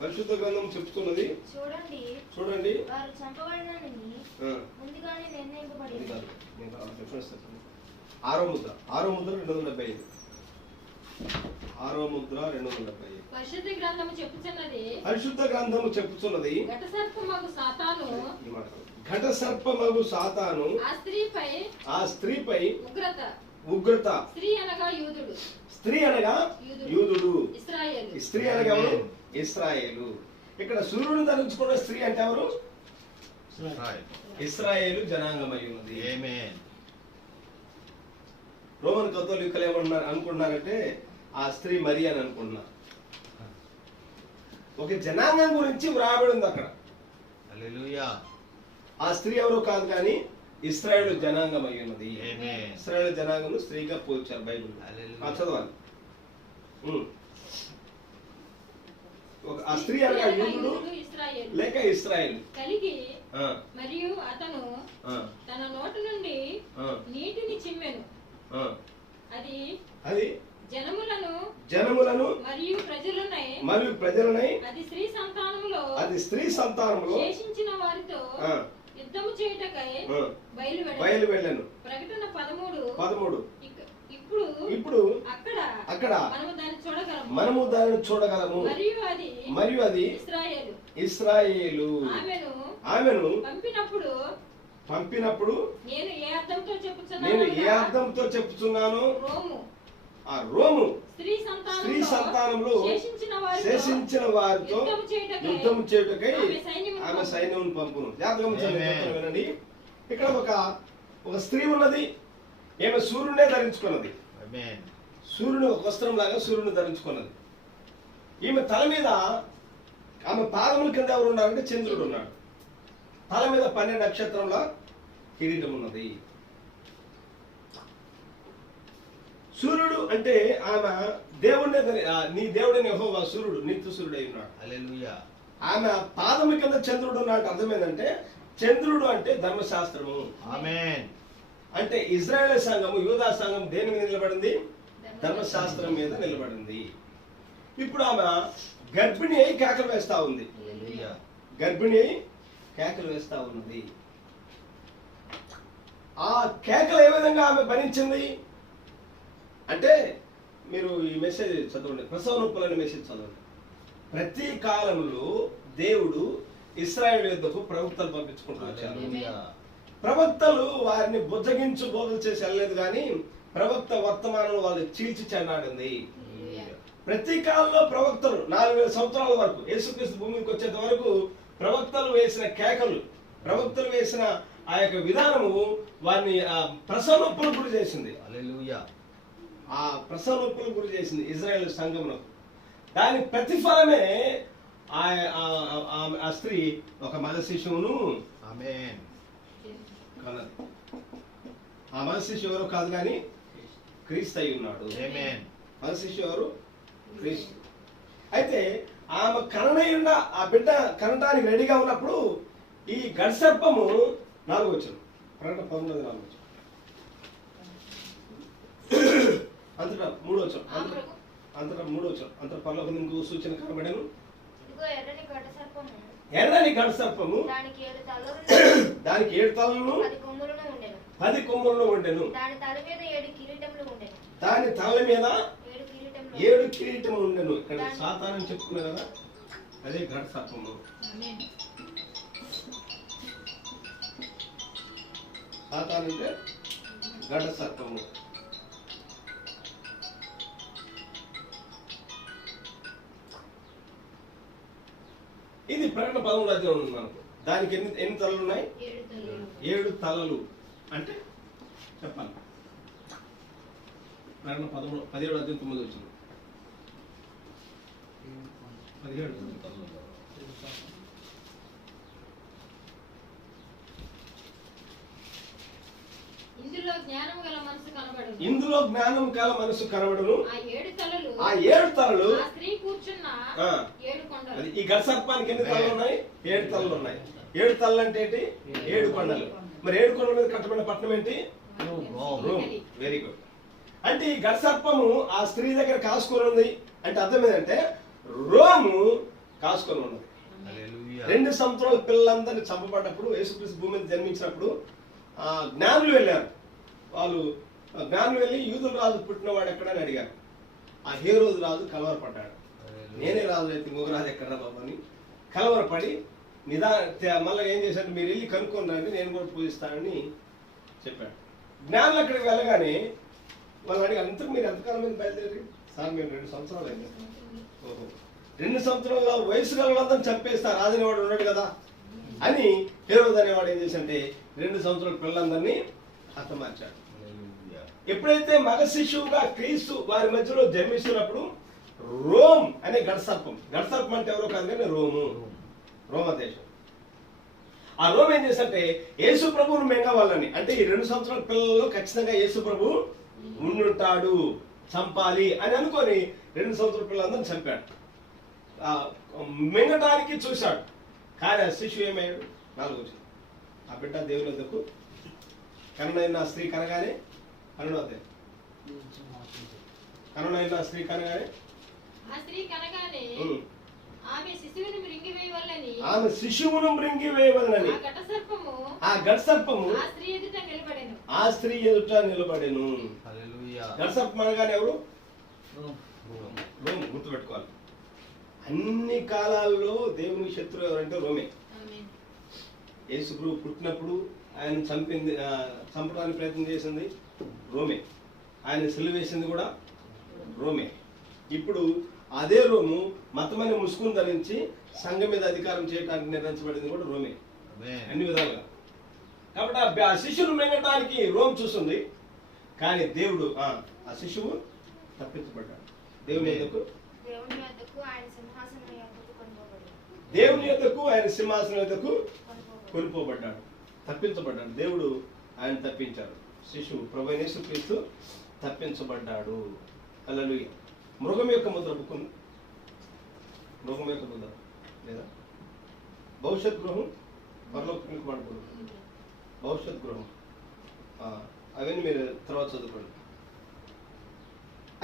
పరిశుద్ధ గ్రంథం చెప్తున్నది. చూడండి, వారు చంపబడినని ముందుగానే నిర్ణయింపబడింది. 6వ ముద్ర 275. 6వ ముద్ర 275. పరిశుద్ధ గ్రంథము చెప్పుచున్నది. పరిశుద్ధ గ్రంథము చెప్పుచున్నది. ఘట సర్పమగు సాతాను ఆ స్త్రీపై ఉగ్రత. స్త్రీ అనగా యూదుడు. స్త్రీ అనగా ఎవరు? ఇశ్రాయేలు. ఇక్కడ సూర్యుడు ధరించుకున్న స్త్రీ అంటే ఎవరు? ఇశ్రాయేలు జనాంగమై ఉన్నది. రోమన్ కథోలికలు ఏమన్నారు అనుకుంటున్నారంటే ఆ స్త్రీ మరి అని అనుకుంటున్నారు. ఒక జనాంగం గురించి వ్రాయబడి ఉంది అక్కడ. ఆ స్త్రీ ఎవరు కాదు కానీ ఇశ్రాయేలు జనాంగం అయి ఉన్నది. ఇశ్రాయేలు జనాంగం స్త్రీగా పోల్చారు బైబిల్. చదవాలి. ఆ స్త్రీ అనగా యూదుడు లేక ఇశ్రాయేల్ కలిగి మరియు అతను తన నోటి నుండి నీటిని చిమ్మెను. అది జనములను మరియు ప్రజలనై అది స్త్రీ సంతానములో శేషించిన వారితో యుద్ధము చేయుటకై బయలువెళ్ళెను. ప్రకటన 13. ఇప్పుడు అక్కడ మనము దానిని చూడగలము. మరియు అది ఇశ్రాయేలు. ఆమెను పంపినప్పుడు నేను ఏ అర్థంతో చెప్పుచున్నాను? ఆ రోము స్త్రీ సంతానంలో శేషించిన వారితో యుద్ధం చేయుటకై ఆమె సైన్యం పంపును. వినండి, ఇక్కడ ఒక స్త్రీ ఉన్నది. ఈమె సూర్యుడే ధరించుకున్నది. సూర్యుడు ఒక వస్త్రం లాగా సూర్యుని ధరించుకున్నది. ఈమె తల మీద, ఆమె పాదముల కింద ఎవరు ఉన్నారంటే చంద్రుడు ఉన్నాడు. తల మీద 12 నక్షత్రంల కిరీటం ఉన్నది. సూర్యుడు అంటే ఆమె దేవుడే. నీ దేవుడని యెహోవా సూర్యుడు, నిత్య సూర్యుడై ఉన్నాడు. ఆమె పాదముల కింద చంద్రుడు ఉన్నాడు. అర్థమైందంటే చంద్రుడు అంటే ధర్మశాస్త్రము. అంటే ఇజ్రాయేల్ సంఘము, యూదా సంఘం దేని మీద నిలబడింది? ధర్మశాస్త్రం మీద నిలబడింది. ఇప్పుడు ఆమె గర్భిణి అయి కేకలు వేస్తా ఉంది. గర్భిణి అయి కేకలు వేస్తా ఉన్నది. ఆ కేకలు ఏ విధంగా ఆమె భరించింది అంటే, మీరు ఈ మెసేజ్ చదవండి, ప్రసవ నొప్పులని మెసేజ్ చదవండి. ప్రతి కాలంలో దేవుడు ఇశ్రాయేలు యుద్ధకు ప్రవక్తలు పంపించుకుంటూ వచ్చారు. ప్రవక్తలు వారిని బుజ్జగించు బోధలు చేసి వెళ్ళలేదు కానీ ప్రవక్త వర్తమానంలో వాళ్ళు చీల్చి చెండాడింది. ప్రతి కాలంలో ప్రవక్తలు 4000 సంవత్సరాల వరకు యేసుక్రీస్తు భూమికి వచ్చేంత వరకు ప్రవక్తలు వేసిన కేకలు, ప్రవక్తలు వేసిన ఆ యొక్క విధానము వారిని ప్రసవనొప్పులకు గురి చేసింది. హల్లెలూయా. ఆ ప్రసవనొప్పులకు గురి చేసింది ఇజ్రాయేల్ సంఘంలో. దాని ప్రతిఫలమే ఆ స్త్రీ ఒక మగ శిశువును ఆమేన్. కన్నది. ఆ మగ శిశువు ఎవరో కాదు కానీ క్రీస్తు అయి ఉన్నాడు. ఆమేన్. మగ శిశువు ఎవరు? క్రీస్తు. అయితే ఆమె కననయ్యుండ ఆ బిడ్డ కనటానికి రెడీగా ఉన్నప్పుడు ఈ గడ్సర్పము 4 వచ్చాను. ప్రకటన 19:4 వచ్చాను. అంతటా 3 వచ్చాను. అంతటా 3 వచ్చాను. అంతటా పరలోకం ఇంకో సూచన కనబడేను. ఇదిగో ఎర్రని గడ్డ సర్పము, ఎర్రని గడ్సర్పము, దానికి 7 తలలు, దానికి 7 తలలను 10 కొమ్ములను ఉండెను. 10 కొమ్ములను ఉండెను. దాని తల మీద 7 కిరీటములు ఉండెను. దాని తల మీద 7 కిరీటములు 7 కిరీటములు ఉండెను. ఇక్కడ సాతానని చెప్పుకున్నా కదా, అదే గడ్సర్పము. సాతాను అంటే గడ్డ సర్పము. ఇది ప్రకటన 13వ అధ్యాయం ఉంది మనకు. దానికి ఎన్ని తలలు ఉన్నాయి? 7 తలలు. అంటే చెప్పాలి. ప్రకటన 17వ అధ్యాయం 9 వచ్చింది. 17 ఇందులో జ్ఞానం గల మనసు కనబడును. ఇందులో జ్ఞానం గల మనసు కనబడును. ఆ 7 తలలు, ఆ 7 తలలు, ఆ స్త్రీ కూర్చున్న 7 కొండలు. అది ఈ గడ్సర్పానికి ఎన్ని తలలు ఉన్నాయి? 7 తలలు ఉన్నాయి. 7 తలలు అంటే ఏంటి? 7 కొండలు. మరి 7 కొండల మీద కట్టబడిన పట్టణం ఏంటి? రోమ్. Very good. అంటే ఈ గడ్సర్పము ఆ స్త్రీ దగ్గర కాసుకొని ఉంది అంటే అర్థం ఏంటంటే రోము కాసుకొని ఉన్నది. హల్లెలూయా. 2 సంవత్సరాల పిల్లలందరినీ చంపబడ్డప్పుడు యేసుక్రీస్తు భూమి మీద జన్మించినప్పుడు జ్ఞానులు వెళ్ళారు. వాళ్ళు జ్ఞానులు వెళ్ళి యూదుల రాజు పుట్టినవాడు ఎక్కడని అడిగారు. ఆ హేరోదు రాజు కలవరపడ్డాడు. నేనే రాజు అయితే ఇంకొక ఎక్కడ బాబు అని కలవరపడి మళ్ళీ ఏం చేశాడు, మీరు వెళ్ళి కనుక్కొని రండి, నేను కూడా పూజిస్తానని చెప్పాడు. జ్ఞానులు అక్కడికి వెళ్ళగానే వాళ్ళు అడిగారు, అంతకు మీరు ఎంతకాలం మీద బయలుదేరి? సార్ మేము 2 సంవత్సరాలు అయింది. ఓహో, 2 సంవత్సరాల వయసు గలవాళ్ళందరూ చంపేస్తా, రాజనేవాడు ఉన్నాడు కదా అని హేరోదు అనేవాడు ఏం చేశాడంటే 2 సంవత్సరాల పిల్లలందరినీ హతమార్చాడు. ఎప్పుడైతే మగ శిశువుగా క్రీస్తు వారి మధ్యలో జన్మిస్తున్నప్పుడు రోమ్ అనే గడ్సర్పం అంటే ఎవరో కాదు కానీ రోమ దేశం. ఆ రోమ్ ఏం చేస్తే యేసు ప్రభువును మెంగవాళ్ళని, అంటే ఈ 2 సంవత్సరాల పిల్లల్లో ఖచ్చితంగా యేసు ప్రభు ఉండుంటాడు, చంపాలి అని అనుకొని 2 సంవత్సరాల పిల్లలందరినీ చంపాడు. మింగటానికి చూశాడు. కానీ ఆ శిశువు ఏమయ్యాడు? 4 వచ్చింది. ఆ బిడ్డ దేవుని వద్దకు కనునైన స్త్రీ కనగానే కనునైన స్త్రీ కనగానే ఆ స్త్రీ కనగానే ఆమె శిశువును మృంగివేయవలెనని ఆ గడ్సర్పము ఆ స్త్రీ ఎదుట నిలబడెను. హల్లెలూయా. గడ్సర్పం అనగానే ఎవరు? రోమ్. గుర్తుపెట్టుకోవాలి. అన్ని కాలాల్లో దేవుని శత్రువు ఎవరంటే రోమే. యేసు ప్రభు పుట్టినప్పుడు ఆయన చంపడానికి ప్రయత్నం చేసింది రోమే. ఆయన సిలువ వేసింది కూడా రోమే. ఇప్పుడు అదే రోము మతమైన ముసుగును ధరించి సంఘం మీద అధికారం చేయడానికి నిర్ణయించబడింది కూడా రోమే, అన్ని విధాలుగా. కాబట్టి ఆ శిశువును మింగటానికి రోమ్ చూస్తుంది. కానీ దేవుడు ఆ శిశువు తప్పించబడ్డాడు. దేవుని యొద్దకు ఆయన సింహాసనం యొద్దకు కొనిపోబడ్డాడు, తప్పించబడ్డాడు. దేవుడు ఆయన తప్పించాడు. శిశువు ప్రభువైన యేసుక్రీస్తు తప్పించబడ్డాడు. హల్లెలూయా. మృగం యొక్క ముద్ర బుక్కుంది. మృగం యొక్క ముద్ర లేదా భవిష్యత్ గృహం పరలోకానికి పడకూడదు. భవిష్యత్ గృహం అవన్నీ మీరు తర్వాత చదువుకోండి.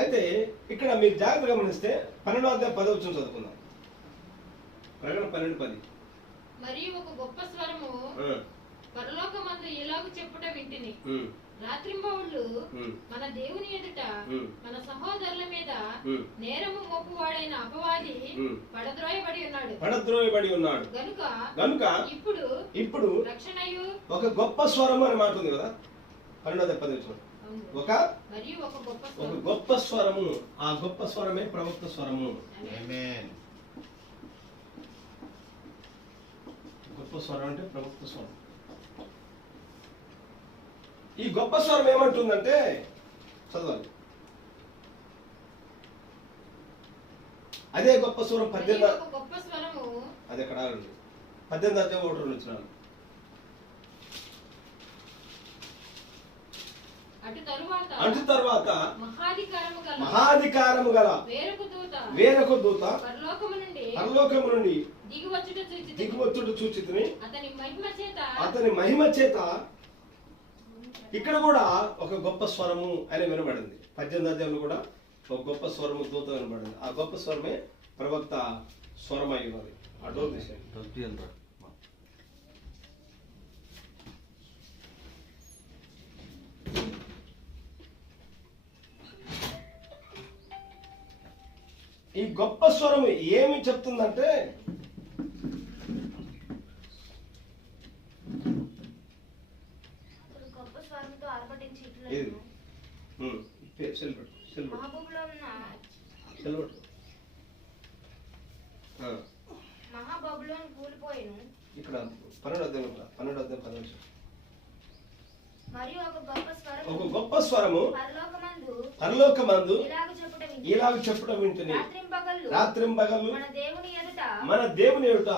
అయితే ఇక్కడ మీరు జాగ్రత్త గమనిస్తే 12వ అధ్యాయం 10వ వచనం చదువుకుందాం. ప్రకటన 12:10. మరియు ఒక గొప్ప స్వరము పరలోకమందు ఇలాగు చెప్పుట వింటిని, రాత్రింబవళ్ళు మన దేవుని ఎదుట మన సహోదరుల మీద నేరము మోపువాడైన అపవాది పడద్రోయబడి ఉన్నాడు గనుక ఇప్పుడు రక్షణయు ఒక గొప్ప స్వరము అని మాట ఉంది కదా 12వ 10వ వచనం. ఒక గొప్ప స్వరము. ఆ గొప్ప స్వరమే ప్రవక్త స్వరము. ఆమేన్. గొప్ప స్వరం అంటే ప్రవక్త స్వరం. ఈ గొప్ప స్వరం ఏమంటుందంటే, చదవాలి. అదే గొప్ప స్వరం మరియు 18 ఒక గొప్ప స్వరము అది ఎక్కడ 18 అటు తరువాత మహాధికారము గల వేరొక దూత పరలోకము నుండి దిగివచ్చుట చూచితిని. అతని మహిమ చేత ఇక్కడ కూడా ఒక గొప్ప స్వరము అని వినబడింది. 18వ అధ్యాయంలో కూడా ఒక గొప్ప స్వరము దూత వినబడింది. ఆ గొప్ప స్వరమే ప్రవక్త స్వరమై ఉన్నది. ఆ డోర్ తీసేయండి. ఈ గొప్ప స్వరం ఏమి చెప్తుందంటే, గొప్ప స్వరంతో ఆర్భటించి ఇట్లా మహాబబులోను కూలిపోయెను. ఇక్కడ 12 మరియు ఒక గొప్ప స్వరము పరలోకమందు ఇలాగ చెప్పుట వింటిని. రాత్రింబగళ్ళు మన దేవుని ఎదుట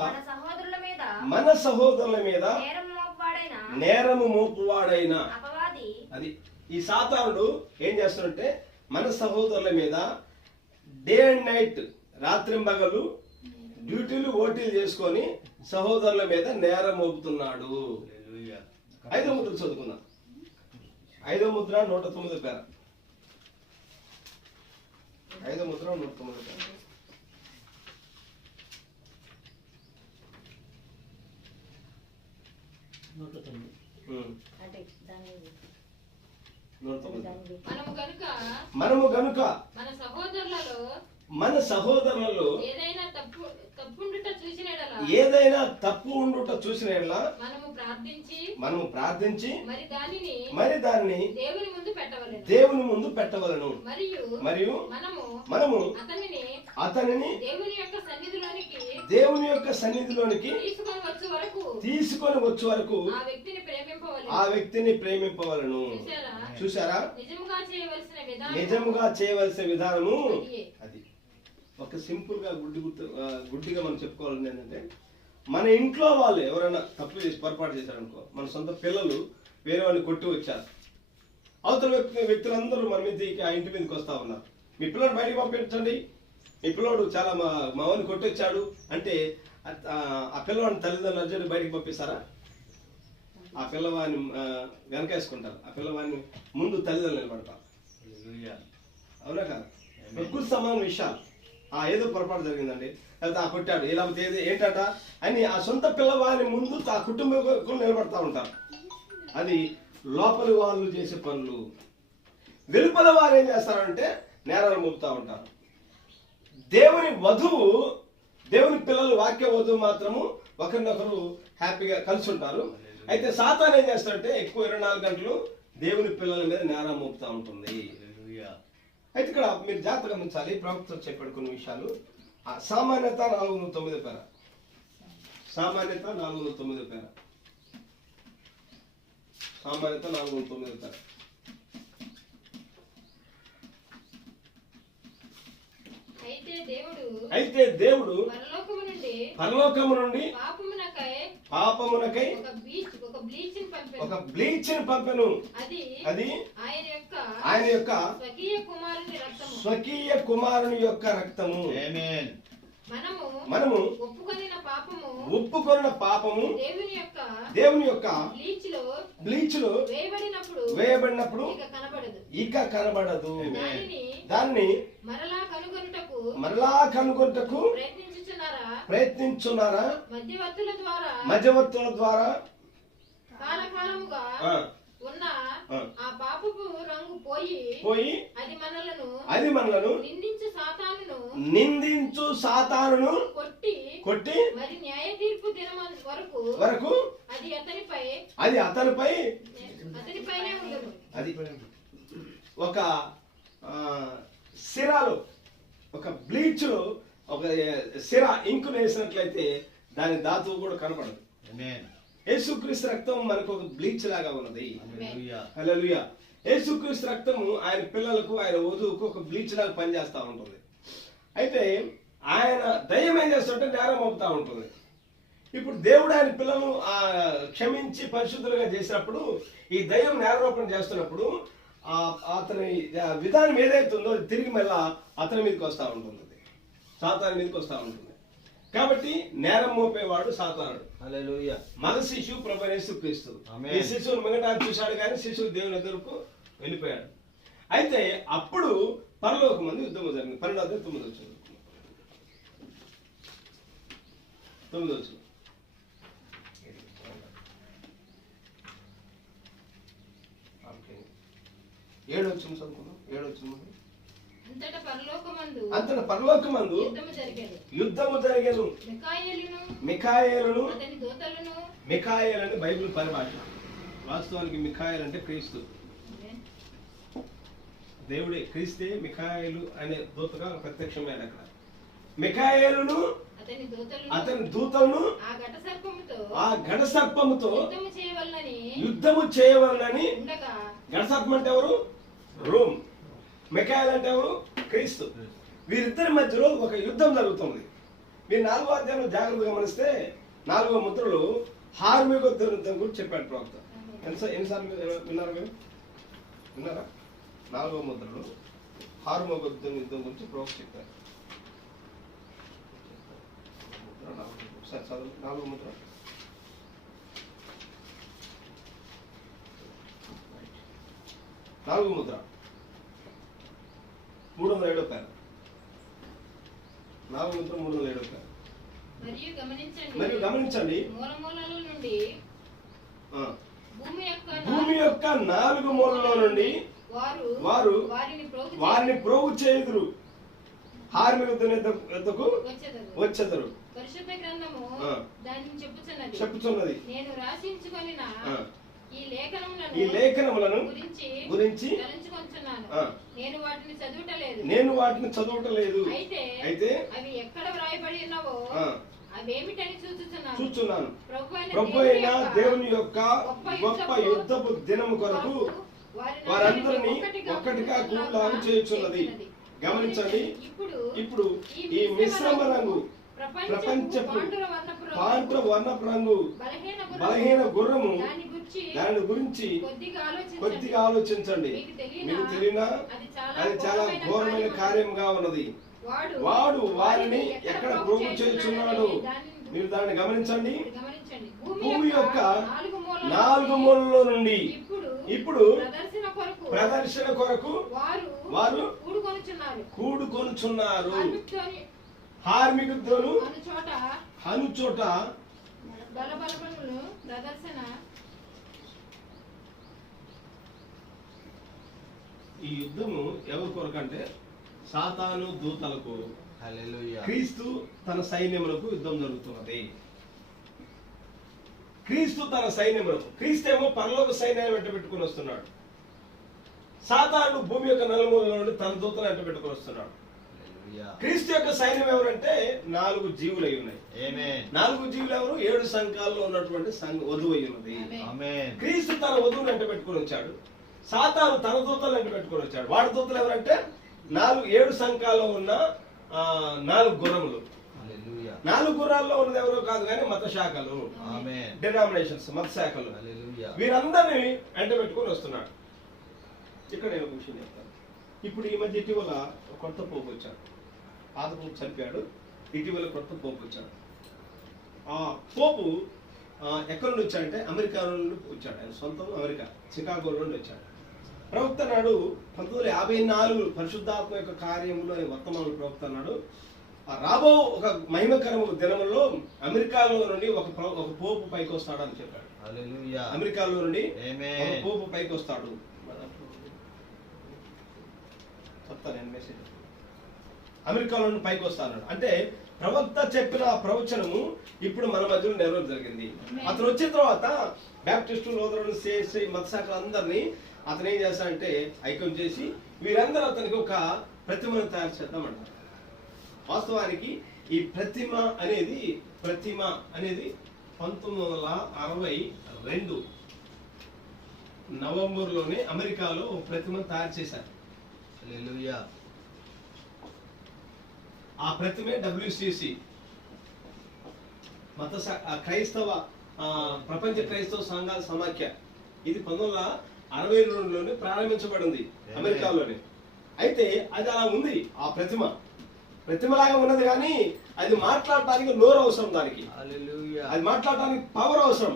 మన సహోదరుల మీద నేరము మోపువాడైన అది ఈ సాతానుడు ఏం చేస్తాడంటే, మన సహోదరుల మీద డే అండ్ నైట్ రాత్రింబగళ్ళు డ్యూటీలు ఓటీలు చేసుకొని సహోదరుల మీద నేరం మోపుతున్నాడు. 5వ ముద్ర చదువుకుందాం. 5వ ముద్ర 109 పేర. 5వ ముద్ర 109 పేర. మనము గనుక మన సహోదరులలో ఏదైనా తప్పు ఉండుట చూసిన యెడల మనము ప్రార్థించి మరి దానిని దేవుని ముందు పెట్టవలెను. మరియు మనము అతనిని దేవుని యొక్క సన్నిధిలోనికి తీసుకొని వచ్చే వరకు ఆ వ్యక్తిని ప్రేమింపవలను. చూసారా, నిజముగా చేయవలసిన విధానము అది. ఒక సింపుల్ గా గుడ్డిగా మనం చెప్పుకోవాలని ఏంటంటే, మన ఇంట్లో వాళ్ళు ఎవరైనా తప్పు చేసి పొరపాటు చేశారనుకో, మన సొంత పిల్లలు వేరే వాళ్ళని కొట్టి వచ్చారు, అవతల వ్యక్తులందరూ మన మీదకి ఆ ఇంటి మీదకి వస్తా ఉన్నారు. మీ పిల్లడు బయటకు పంపించండి, మీ పిల్లడు చాలా మావని కొట్టొచ్చాడు అంటే ఆ పిల్లవాడిని తల్లిదండ్రులు అర్జెంట్ బయటకు పంపిస్తారా? ఆ పిల్లవాడిని వెనకేసుకుంటారు, ఆ పిల్లవాడిని ముందు తల్లిదండ్రులు నిలబడతారు. అవునా కాదు? ప్రకృతి సమాన విషయాలు. ఏదో పొరపాటు జరిగిందండి, లేకపోతే ఆ కొట్టాడు, లేకపోతే ఏంటట అని ఆ సొంత పిల్లవాడిని ముందు ఆ కుటుంబీకులు నిలబడతా ఉంటారు. అది లోపలి వాళ్ళు చేసే పనులు. వెలుపల వారు ఏం చేస్తారంటే నేరాలు మోపుతా ఉంటారు. దేవుని వధువు, దేవుని పిల్లలు, వాక్య వధువు మాత్రము ఒకరినొకరు హ్యాపీగా కలిసి ఉంటారు. అయితే సాతాను ఏం చేస్తాడంటే ఎక్కువ 24 గంటలు దేవుని పిల్లల మీద నేరం మోపుతా ఉంటుంది. అయితే ఇక్కడ మీరు జాగ్రత్తగా గమనించాలి. ప్రవక్తలు చెప్పాడు కొన్ని విషయాలు. సామాన్యత 409 పేర. సామాన్యత 409 పేర. సామాన్యత 409 పేర. అయితే దేవుడు పరలోకము నుండి పాపమునకై ఒక బ్లీచ్ని పంపెను. అది ఆయన యొక్క స్వకీయ కుమారుని యొక్క రక్తము. మనము ఒప్పుకొనిన పాపము దేవుని యొక్క బ్లీచ్ లో వేయబడినప్పుడు ఇక కనబడదు. దాన్ని మరలా కనుగొనుటకు ప్రయత్నించున్నారా? మధ్యవర్తుల ద్వారా కాలకాలముగా ఉన్న ఆ పాపపు రంగు పోయి అది మనలను నిందించు సాతానును కొట్టి మరి న్యాయ తీర్పు దినం వరకు అది అతనిపైనే ఉండదు. అది ఒక సిరాలో ఒక బ్లీచ్ లో ఒక సిరా ఇంకు వేసినట్లయితే దాని ధాతువు కూడా కనపడదు. యేసుక్రీస్తు రక్తం మనకు ఒక బ్లీచ్ లాగా ఉన్నది. హల్లెలూయా. యేసుక్రీస్తు రక్తము ఆయన పిల్లలకు, ఆయన వధువుకు ఒక బ్లీచ్ లాగా పనిచేస్తా ఉంటుంది. అయితే ఆయన దయ్యం ఏం చేస్తుంటే నేరం అవుతా ఉంటుంది. ఇప్పుడు దేవుడు ఆయన పిల్లలను క్షమించి పరిశుద్ధులుగా చేసినప్పుడు, ఈ దయ్యం నేరారోపణ చేస్తున్నప్పుడు అతని విధానం ఏదైతుందో తిరిగి మళ్ళా అతని మీదకి వస్తూ ఉంటుంది, సాతాను మీదకి వస్తూ ఉంటుంది. కాబట్టి నేరం మోపేవాడు సాతానుడు. హల్లెలూయా. మగ శిశువు ప్రభువైన యేసుక్రీస్తు. ఈ శిశువును మిగటాన్ని చూశాడు కానీ శిశువు దేవుని ఎదురుకు వెళ్ళిపోయాడు. అయితే అప్పుడు పరలోకమందు యుద్ధము జరిగింది. 12-9 వచ్చింది. 9 వచ్చింది. 7 వచ్చింది చదువుకుందాం. 7 వచ్చింది. అంతట పరలోకమందు యుద్ధము జరిగెను. మిఖాయేలును మిఖాయేలని బైబిల్ పరిభాష. వాస్తవానికి మిఖాయేల్ అంటే క్రీస్తు. దేవుడే, క్రీస్తే మిఖాయేలు అనే దూతగా ప్రత్యక్షమైన అక్కడ. మిఖాయేలును అతని దూతలను ఆ ఘట సర్పముతో యుద్ధము చేయవలనని. ఘట సర్పం అంటే ఎవరు? రోమ్. మిఖాయేల్ అంటే ఎవరు? క్రీస్తు. వీరిద్దరి మధ్యలో ఒక యుద్ధం జరుగుతుంది. మీరు 4వ అధ్యాయంలో జాగ్రత్తగా గమనిస్తే 4వ ముద్రలో హార్మోగద్ద యుద్ధం గురించి చెప్పాడు ప్రవక్త. ఎన్నిసార్లు విన్నారు మీరు? విన్నారా? 4వ ముద్రలో హార్మోగద్ద యుద్ధం గురించి ప్రవక్త చెప్పారు. ఒకసారి చదువు. 4వ ముద్ర. నాలుగో ముద్ర 307వ పేర. 4వ ముద్ర 307వ పేర. మరియు గమనించండి, భూమి యొక్క 4 మూలల నుండి వారు వారిని ప్రోగు చేయుదురు, హార్మోగద్ద యుద్ధకు వచ్చెదరు. పరిశుద్ధ గ్రంథము దానిని చెప్పుచున్నది. నేను రాసించుకొనిన ఈ లేఖనములను గురించి నేను వాటిని చదువుటలేదు. అయితే అవి ఎక్కడ వ్రాయబడి ఉన్నావో అవేమిటని చూస్తున్నాను. ప్రభువైన దేవుని యొక్క గొప్ప యుద్ధపు దినము కొరకు వారందరినీ ఒక్కటిగా కూడాను చేయుచున్నది. గమనించండి, ఇప్పుడు ఈ మిశ్రమ రంగు ప్రపంచపు పాండ్ర వర్ణపు రంగు బలహీన గుర్రము, దాని గురించి కొద్దిగా ఆలోచించండి. మీకు తెలియనా? అది చాలా ఘోరమైన కార్యంగా ఉన్నది. వాడు వారిని ఎక్కడ ప్రోగు చేయుచున్నాడు. మీరు దాన్ని గమనించండి. భూమి యొక్క 4 మూలలో నుండి ఇప్పుడు ప్రదర్శన కొరకు వారు కూడుకొనుచున్నారు. హార్మిగుద్దోను అనుచోట ఈ యుద్ధము ఎవరి కొరకు అంటే సాతాను దూతలకు. హల్లెలూయా. క్రీస్తు తన సైన్యములకు యుద్ధం జరుగుతున్నది. క్రీస్తు తన సైన్యములకు. క్రీస్తేమో పరలోక సైన్యాన్ని వెంట పెట్టుకుని వస్తున్నాడు. సాతాను భూమి యొక్క 4 మూలల నుండి తన దూతను వెంట పెట్టుకుని వస్తున్నాడు. క్రీస్తు యొక్క సైన్యం ఎవరంటే 4 జీవులు అయి ఉన్నాయి. 4 జీవులు ఎవరు? 7 సంఘాల్లో ఉన్నటువంటి వధువు అయి ఉన్నది. క్రీస్తు తన వధువుని వెంట పెట్టుకుని వచ్చాడు. సాతాను తన దూతలు వెంట పెట్టుకుని వచ్చాడు. వాడి దూతలు ఎవరంటే 7 సంఘాల్లో ఉన్న 4 గుర్రములు. 4 గుర్రాల్లో ఉన్నది ఎవరో కాదు కానీ మత శాఖలు, డినామినేషన్స్, మత శాఖలు. వీరందరినీ వెంట పెట్టుకుని వస్తున్నాడు. ఇక్కడ నేను ఒక విషయం చెప్తాను. ఇప్పుడు ఈ మధ్య ఇటీవల కొత్త పోపు వచ్చాడు. పాత పోపు చనిపోయాడు. ఇటీవల కొత్త పోపు వచ్చాడు. ఆ పోపు ఎక్కడి నుండి వచ్చాడంటే అమెరికా నుండి వచ్చాడు. ఆయన సొంతం అమెరికా, చికాగో నుండి వచ్చాడు. ప్రవక్త నాడు 1954 పరిశుద్ధాత్మ యొక్క కార్యములు అనే వర్తమానం ప్రవక్త నాడు రాబో ఒక మహిమకరము దినములో అమెరికాలో నుండి ఒక పోపు పైకి వస్తాడు అని చెప్పాడు. అమెరికాలో నుండి ఒక పోపు పైకి వస్తాడు. చెప్తాను మెసేజ్. అమెరికాలో నుండి పైకి వస్తాడు అంటే ప్రవక్త చెప్పిన ప్రవచనము ఇప్పుడు మన మధ్యలో నెరవేరు జరిగింది. అతను వచ్చిన తర్వాత బ్యాప్టిస్టు, లోదరులు, సిఎస్ఐ, మత శాఖలు అందరినీ అతను ఏం చేస్తాడంటే ఐక్యం చేసి వీరందరూ అతనికి ఒక ప్రతిమను తయారు చేద్దామంటారు. వాస్తవానికి ఈ ప్రతిమ అనేది 1962 నవంబర్లోనే అమెరికాలో ఒక ప్రతిమను తయారు చేశారు. హల్లెలూయా. ఆ ప్రతిమే WCC క్రైస్తవ ప్రపంచ క్రైస్తవ సంఘాల సమాఖ్య. ఇది 1962లోనే ప్రారంభించబడింది అమెరికాలోనే. అయితే అది అలా ఉంది. ఆ ప్రతిమలాగా ఉన్నది, కానీ అది మాట్లాడటానికి నోరు అవసరం. దానికి హల్లెలూయా. అది మాట్లాడటానికి పవర్ అవసరం.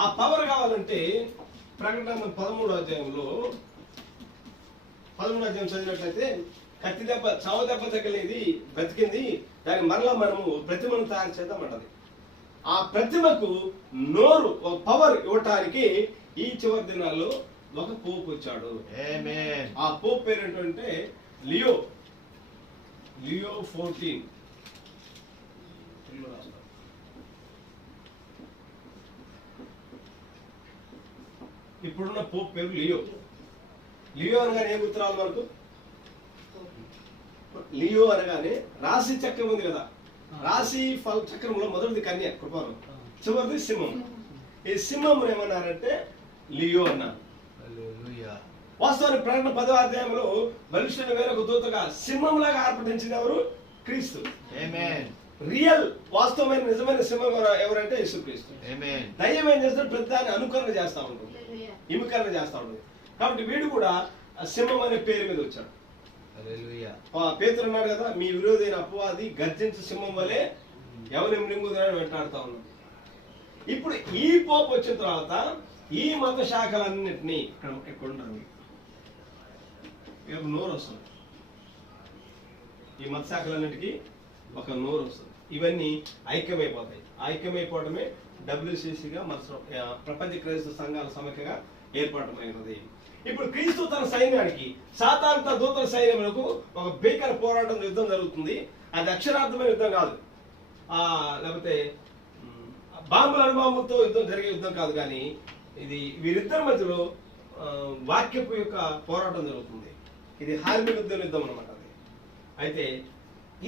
ఆ పవర్ కావాలంటే ప్రకటన 13వ అధ్యాయంలో 13వ అధ్యాయం చదివినట్లయితే, కత్తి దెబ్బ చావు దెబ్బ తగిలేది బ్రతికింది, దానికి మరలా మనము ప్రతిమను తయారు చేద్దామంటది. ఆ ప్రతిమకు నోరు పవర్ ఇవ్వటానికి ఈ చివరి దినాల్లో ఒక పోపు వచ్చాడు. ఆమేన్. ఆ పోప్ పేరు ఏంటంటే లియో 14. ఇప్పుడున్న పోప్ పేరు లియో. లియో అనగానే ఏం గుర్తురాలి మనకు? లియో అనగానే రాశి చక్రం ఉంది కదా, రాశి ఫల చక్రంలో మొదటిది కన్య కృపాను, చివరిది సింహం. ఈ సింహం ఏమన్నారంటే లియో అన్నారు. హల్లెలూయా. వాస్తవానికి ప్రకటన 10వ అధ్యాయంలో మనుషుని వేరొక దూతగా సింహంలాగా ఆర్పటించింది ఎవరు? క్రీస్తు. ఆమేన్. రియల్ వాస్తవమైన నిజమైన సింహం ఎవరంటే యేసుక్రీస్తు. ఆమేన్. దయ్యం ఏం చేస్తాడు? ప్రతి దాన్ని అనుకరణ చేస్తా ఉంటుంది, ఇమికరణ చేస్తా ఉంటుంది. కాబట్టి వీడు కూడా సింహం అనే పేరు మీద వచ్చాడు. హల్లెలూయా. పేతురు అన్నాడు కదా, మీ విరోధైన అపవాది గర్జించు సింహం వలె ఎవరిని మృంగుదని వెంటాడుతా ఉన్నాడు. ఇప్పుడు ఈ పోపు వచ్చిన తర్వాత ఈ మత శాఖలన్నింటినీ ఇక్కడ ఉండాలి, నోరు వస్తుంది. ఈ మత శాఖలన్నిటికీ ఒక నోరు వస్తుంది. ఇవన్నీ ఐక్యమైపోతాయి. ఐక్యమైపోవడమే WCCగా ప్రపంచ క్రైస్తవ సంఘాల సమైక్యగా ఏర్పడమైనది. ఇప్పుడు క్రీస్తు తన సైన్యానికి సాతాంత దూతల సైన్యములకు ఒక భీకర పోరాటం, యుద్ధం జరుగుతుంది. అది అక్షరార్థమైన యుద్ధం కాదు, లేకపోతే బాంబుల అనుభవంతో జరిగే యుద్ధం కాదు, కానీ ఇది వీరిద్దరి మధ్యలో వాక్యపు యొక్క పోరాటం జరుగుతుంది. ఇది హార్మిక్ యుద్ధం అనమాట. అది అయితే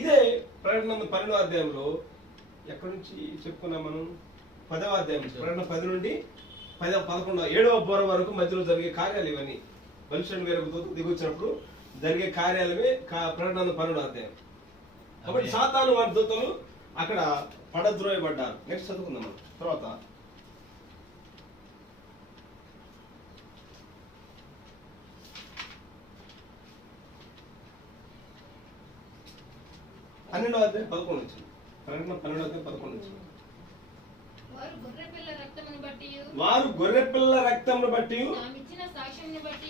ఇదే ప్రకటన 12వ అధ్యాయంలో ఎక్కడి నుంచి చెప్పుకున్నాం మనం? 10వ అధ్యాయం, ప్రకటన 10 నుండి 11, 7వ బోర వరకు మధ్యలో జరిగే కార్యాలు ఇవన్నీ. మనుషుని వేరొక దిగొచ్చినప్పుడు జరిగే కార్యాలమే ప్రకటన 12వ అధ్యాయం. కాబట్టి సాతాను వారి దూతలు అక్కడ పడద్రోయబడ్డారు. నెక్స్ట్ చదువుకుందాం మనం తర్వాత. పన్నెండవ అధ్యాయం 11 వచ్చింది. ప్రకటన 12వ అధ్యాయం 11 వచ్చింది. వారు గొర్రెపిల్ల రక్తమును బట్టి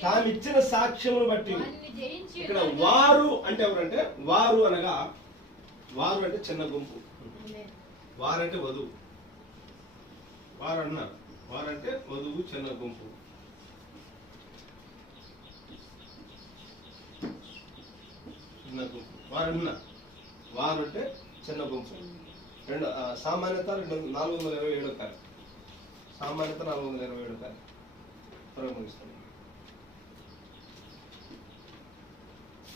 తామిచ్చిన సాక్ష్యమును బట్టి. వారిని జయించి ఇక్కడ వారు అంటే ఎవరంటే, వారు అనగా వారు అంటే చిన్న గుంపు, వారంటే వధువు. వారు అన్నారు, వారంటే వధువు, చిన్న గుంపు. చిన్న గుంపు వారు అన్నారు. వారు అంటే చిన్న గుంపు. సామాన్యత 427 కార్యం. సామాన్యత 427 కార్యం. త్వరగా ముగిస్తాను.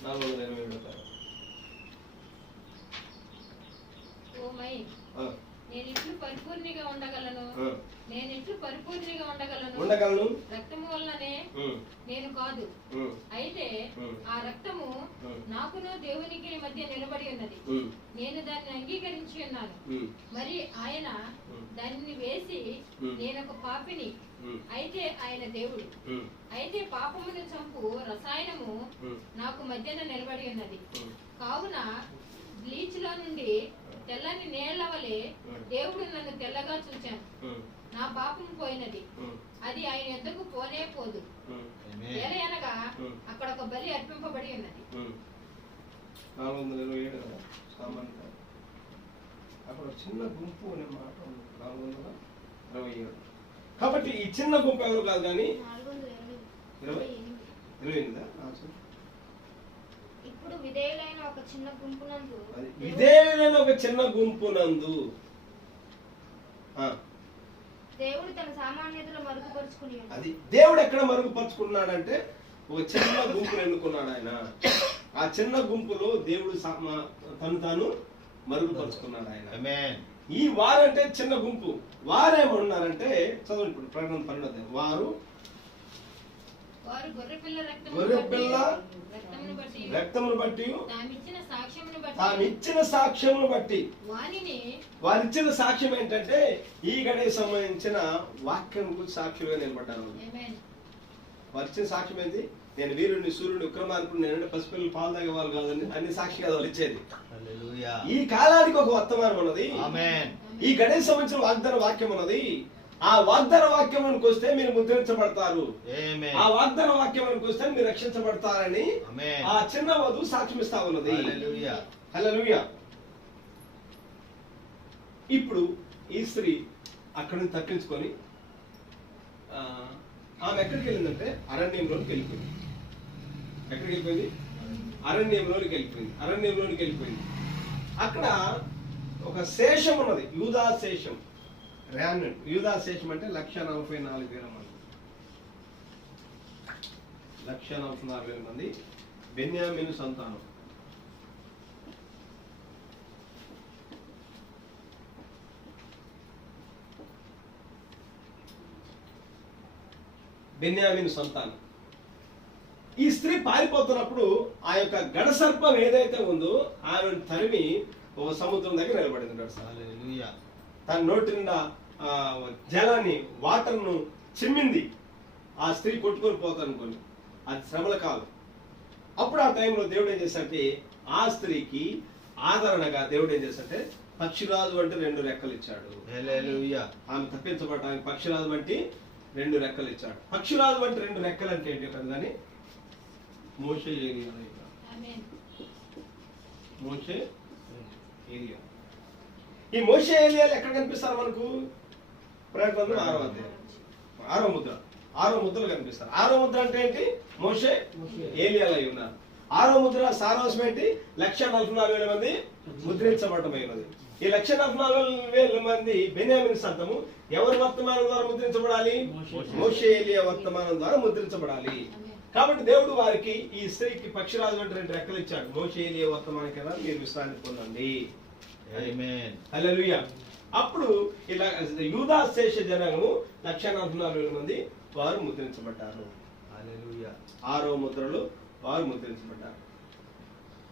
427 కార్యం. ఓ మై, నేనిట్లు పరిపూర్ణిగా ఉండగలను, ఉండగలను. రక్తము వల్లనే నేను కాదు, అయితే ఆ రక్తము నాకును దేవునికి మధ్య నిలబడి ఉన్నది. నేను దాన్ని అంగీకరించి ఉన్నాను. మరి ఆయన దానిని వేసి, నేనొక పాపిని, అయితే ఆయన దేవుడు. అయితే పాపమును చంపు రసాయనము నాకు మధ్యన నిలబడి ఉన్నది. కావున బ్లీచ్ లో నుండి తెల్లని నీళ్ల వలె దేవుడు నన్ను తెల్లగా చూచాను. నా పాపం పోయినది, అది ఆయన ఎందుకు పోనే పోదు. ఎలయనగా అక్కడ ఒక బలి అర్పింపబడి ఉన్నది. 427 సామాన్యత. అక్కడ చిన్న గుంపు అనే మాట 427. కాబట్టి ఈ చిన్న గుంపు ఎవరు కాదు, కానీ 28. ఇప్పుడు విధేయులైన ఒక చిన్న గుంపునందు దేవుడు తన సామాన్యతలు మరుగుపరుచుకుని అది దేవుడు ఎక్కడ మరుగుపరుచుకున్నాడంటే ఒక చిన్న గుంపును ఎన్నుకున్నాడు ఆయన. ఆ చిన్న గుంపులో దేవుడు తను తాను మరుగుపరుచుకున్నాడు ఆయన. ఈ వారు అంటే చిన్న గుంపు. వారేమన్నారంటే చదవండి ఇప్పుడు ప్రకటన 12 వారు గొర్రెపిల్ల రక్తమును బట్టి తామిచ్చిన సాక్ష్యమును బట్టి వారిచ్చిన సాక్ష్యం ఏంటంటే ఈ గడికి సంబంధించిన వాక్యం గురించి సాక్షులుగా నిలబడ్డారు. వారిచ్చిన సాక్ష్యం ఏంటి? నేను వీరుడిని, సూర్యుడిని, విక్రమార్కుడు, నేను పసిపిల్లలు పాలు తాగేవాళ్ళు కాదని అన్ని సాక్షి కదా వాళ్ళు ఇచ్చేది. ఈ కాలానికి ఒక వర్తమానం ఉన్నది. ఈ గడికి సంబంధించిన వాగ్దాన వాక్యం ఉన్నది. ఆ వాగ్దాన వాక్యానికి వస్తే మీరు ముద్రించబడతారు, ఆ వాగ్దాన వాక్యానికి వస్తే మీరు రక్షించబడతారని ఆ చిన్న వధువు సాక్ష్యం ఇస్తా ఉన్నది. హల్లెలూయా. ఇప్పుడు ఈ స్త్రీ అక్కడి నుంచి తప్పించుకొని ఆమె ఎక్కడికి వెళ్ళిందంటే అరణ్యంలోనికి వెళ్ళిపోయింది. ఎక్కడికి వెళ్ళిపోయింది? అరణ్యంలోనికి వెళ్ళిపోయింది. అక్కడ ఒక శేషం ఉన్నది, యూదా శేషం. యూదా శేషం అంటే 144,000 మంది. 144,000 మంది బెన్యామీను సంతానం. ఈ స్త్రీ పారిపోతున్నప్పుడు ఆ యొక్క గడసర్పం ఏదైతే ఉందో ఆమెను తరిమి ఒక సముద్రం దగ్గర నిలబడింది. తన నోటి నిండా జలాన్ని, వాటర్ను చిమ్మింది. ఆ స్త్రీ కొట్టుకొని పోతానుకోని అది శ్రమల కాలం. అప్పుడు ఆ టైంలో దేవుడు ఏం చేశాడంటే ఆ స్త్రీకి ఆదరణగా దేవుడు ఏం చేశాడంటే పక్షిరాజు అంటే 2 రెక్కలు ఇచ్చాడు. ఆమె తప్పించబడటానికి పక్షిరాజు వంటి 2 రెక్కలు ఇచ్చాడు. పక్షిరాజు వంటి 2 రెక్కలు అంటే ఏంటి కానీ మోషే ఏలియా. ఈ మోషే ఏలియాలు ఎక్కడ కనిపిస్తారు మనకు? ప్రకటన 6వ అధ్యాయం 6వ ముద్ర. 6వ ముద్రలు కనిపిస్తారు. 6వ ముద్ర అంటే ఏంటి? మోషే ఏలియాలు అయి ఉన్నారు. 6వ ముద్ర సారాంశం ఏంటి? 144,000 మంది ముద్రించబడమైనది. ఈ 144,000 మంది బెన్యామీను సంతానము ఎవరి వర్తమానం ద్వారా ముద్రించబడాలి? మోషే ఏలియా వర్తమానం ద్వారా ముద్రించబడాలి. కాబట్టి దేవుడు వారికి ఈ స్త్రీకి పక్షిరాజు వంటి 2 రెక్కలు ఇచ్చాడు. మోషే ఏలియా వర్తమానం కదా మీరు విశ్రాంతి పొందండి. హల్లెలూయా. అప్పుడు ఇలా యూదా శేష జనము 144,000 మంది వారు ముద్రించబడ్డారు. హల్లెలూయా. 6వ ముద్రలో వారు ముద్రించబడ్డారు.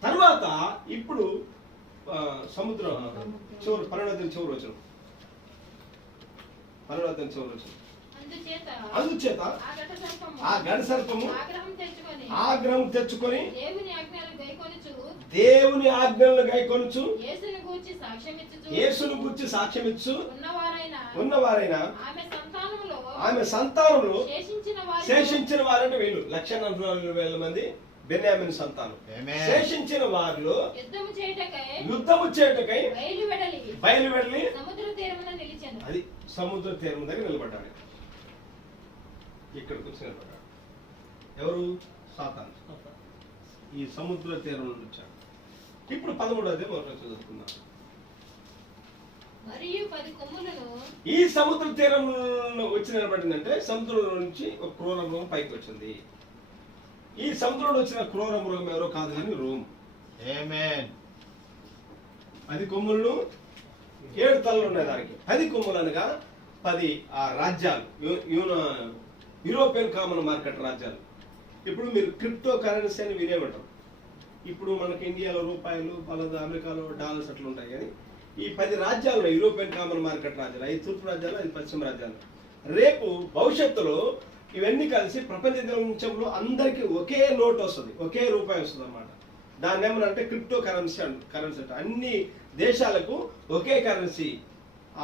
తర్వాత ఇప్పుడు సముద్రం చివరి 12వ చివరి వచనం. అందుచేత ఆ గడ సర్పము ఆగ్రహం తెచ్చుకొని దేవుని ఆజ్ఞలను గైకొనుచు యేసును గూర్చి సాక్ష్యమిచ్చు ఉన్నవారైన ఆమె సంతానంలో శేషించిన వారంటే వీళ్ళు 144,000 మంది బెన్యామీను సంతానం. శేషించిన వారిలో యుద్ధము చేయుటకై బయలువెడలి అది సముద్ర తీరం దగ్గర నిలబడ్డాడు. ఇక్కడికి వచ్చి నిలబడ్డాడు. ఎవరు? సాతాను. ఈ సముద్ర తీరం నుండి వచ్చాడు. ఇప్పుడు 13వ అధ్యాయం చదువుకుందాం. ఈ సముద్ర తీరంలో వచ్చి నిలబడిందంటే సముద్రంలో నుంచి ఒక క్రూర మృగం పైకి వచ్చింది. ఈ సముద్రంలో వచ్చిన క్రూర మృగం ఎవరో కాదు కానీ రోమ్. అది కొమ్ములను 7 తలలు ఉన్నాయి దానికి. 10 కొమ్ములు అనగా 10 రాజ్యాలు, యూరోపియన్ కామన్ మార్కెట్ రాజ్యాలు. ఇప్పుడు మీరు క్రిప్టో కరెన్సీ అని వినేమంటారు. ఇప్పుడు మనకి ఇండియాలో రూపాయలు, అమెరికాలో డాలర్స్ అట్లా ఉంటాయి. కానీ ఈ 10 రాజ్యాలు యూరోపియన్ కామన్ మార్కెట్ రాజ్యాలు, 5 తూర్పు రాజ్యాలు, 5 పశ్చిమ రాజ్యాలు. రేపు భవిష్యత్తులో ఇవన్నీ కలిసి ప్రపంచంలో అందరికీ ఒకే నోట్ వస్తుంది, ఒకే రూపాయి వస్తుంది అన్నమాట. దాన్ని ఏమనంటే క్రిప్టో కరెన్సీ అంటే అన్ని దేశాలకు ఒకే కరెన్సీ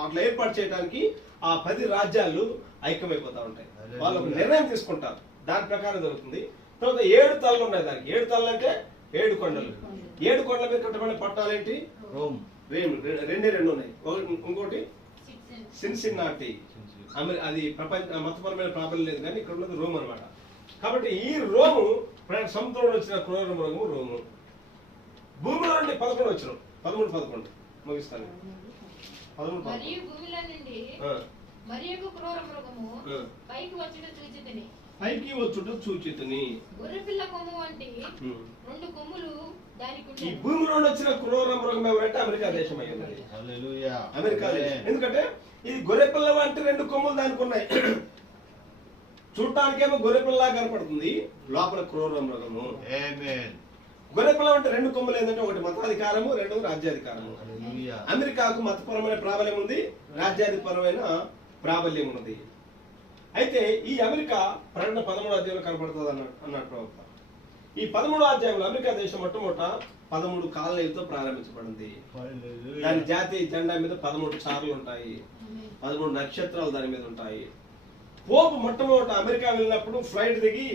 అట్లా ఏర్పాటు చేయడానికి ఆ 10 రాజ్యాలు ఐక్యమైపోతా ఉంటాయి. వాళ్ళు నిర్ణయం తీసుకుంటారు, దాని ప్రకారం జరుగుతుంది. తర్వాత 7 తలలు ఉన్నాయి దానికి. 7 తలలు అంటే 7 కొండలు. 7 కొండల మీద కట్టబడిన పట్టాలేంటి? రోమ్. 2 ఉన్నాయి. ఇంకోటి సిన్సిన్నాటి. అది ప్రపంచ మతపరమైన ప్రాబ్లం లేదు కానీ ఇక్కడ ఉన్నది రోమ్ అనమాట. కాబట్టి ఈ రోము సముద్రంలో వచ్చిన క్రూర మృగము రోము. భూమిలో నుండి 11 వచ్చిన 13-11 ముగిస్తాను. 13 పైకి వచ్చుట చూచితిని. గొర్రెపిల్ల కొమ్ము వంటి 2 కొమ్ములు దానికి ఈ ఉండేవి. భూమిలో వచ్చిన క్రూర మృగం ఎవరంటే అమెరికా దేశం అయి ఉన్నది. అమెరికా దేశం. ఎందుకంటే ఇది గొర్రెపిల్ల వంటి 2 కొమ్ములు దానికి ఉన్నాయి. చూడటానికేమో గొర్రెపిల్ల కనపడుతుంది, లోపల క్రూర మృగము. గొర్రెపిల్ల అంటే 2 కొమ్ములు ఏంటంటే ఒకటి మతాధికారము, 2 రాజ్యాధికారము. అమెరికాకు మతపరమైన ప్రాబల్యం ఉంది, రాజ్యాధిపరమైన ప్రాబల్యం ఉన్నది. అయితే ఈ అమెరికా ప్రకటన 13వ అధ్యాయంలో కనపడుతుంది అన్నాడు ప్రవక్త. ఈ 13వ అధ్యాయంలో అమెరికా దేశం మొట్టమొదట 13 కాలనీలతో ప్రారంభించబడింది. దాని జాతీయ జెండా మీద 13 చార్లు ఉంటాయి, 13 నక్షత్రాలు దాని మీద ఉంటాయి. పోపు మొట్టమొదట అమెరికా వెళ్ళినప్పుడు ఫ్లైట్ దిగి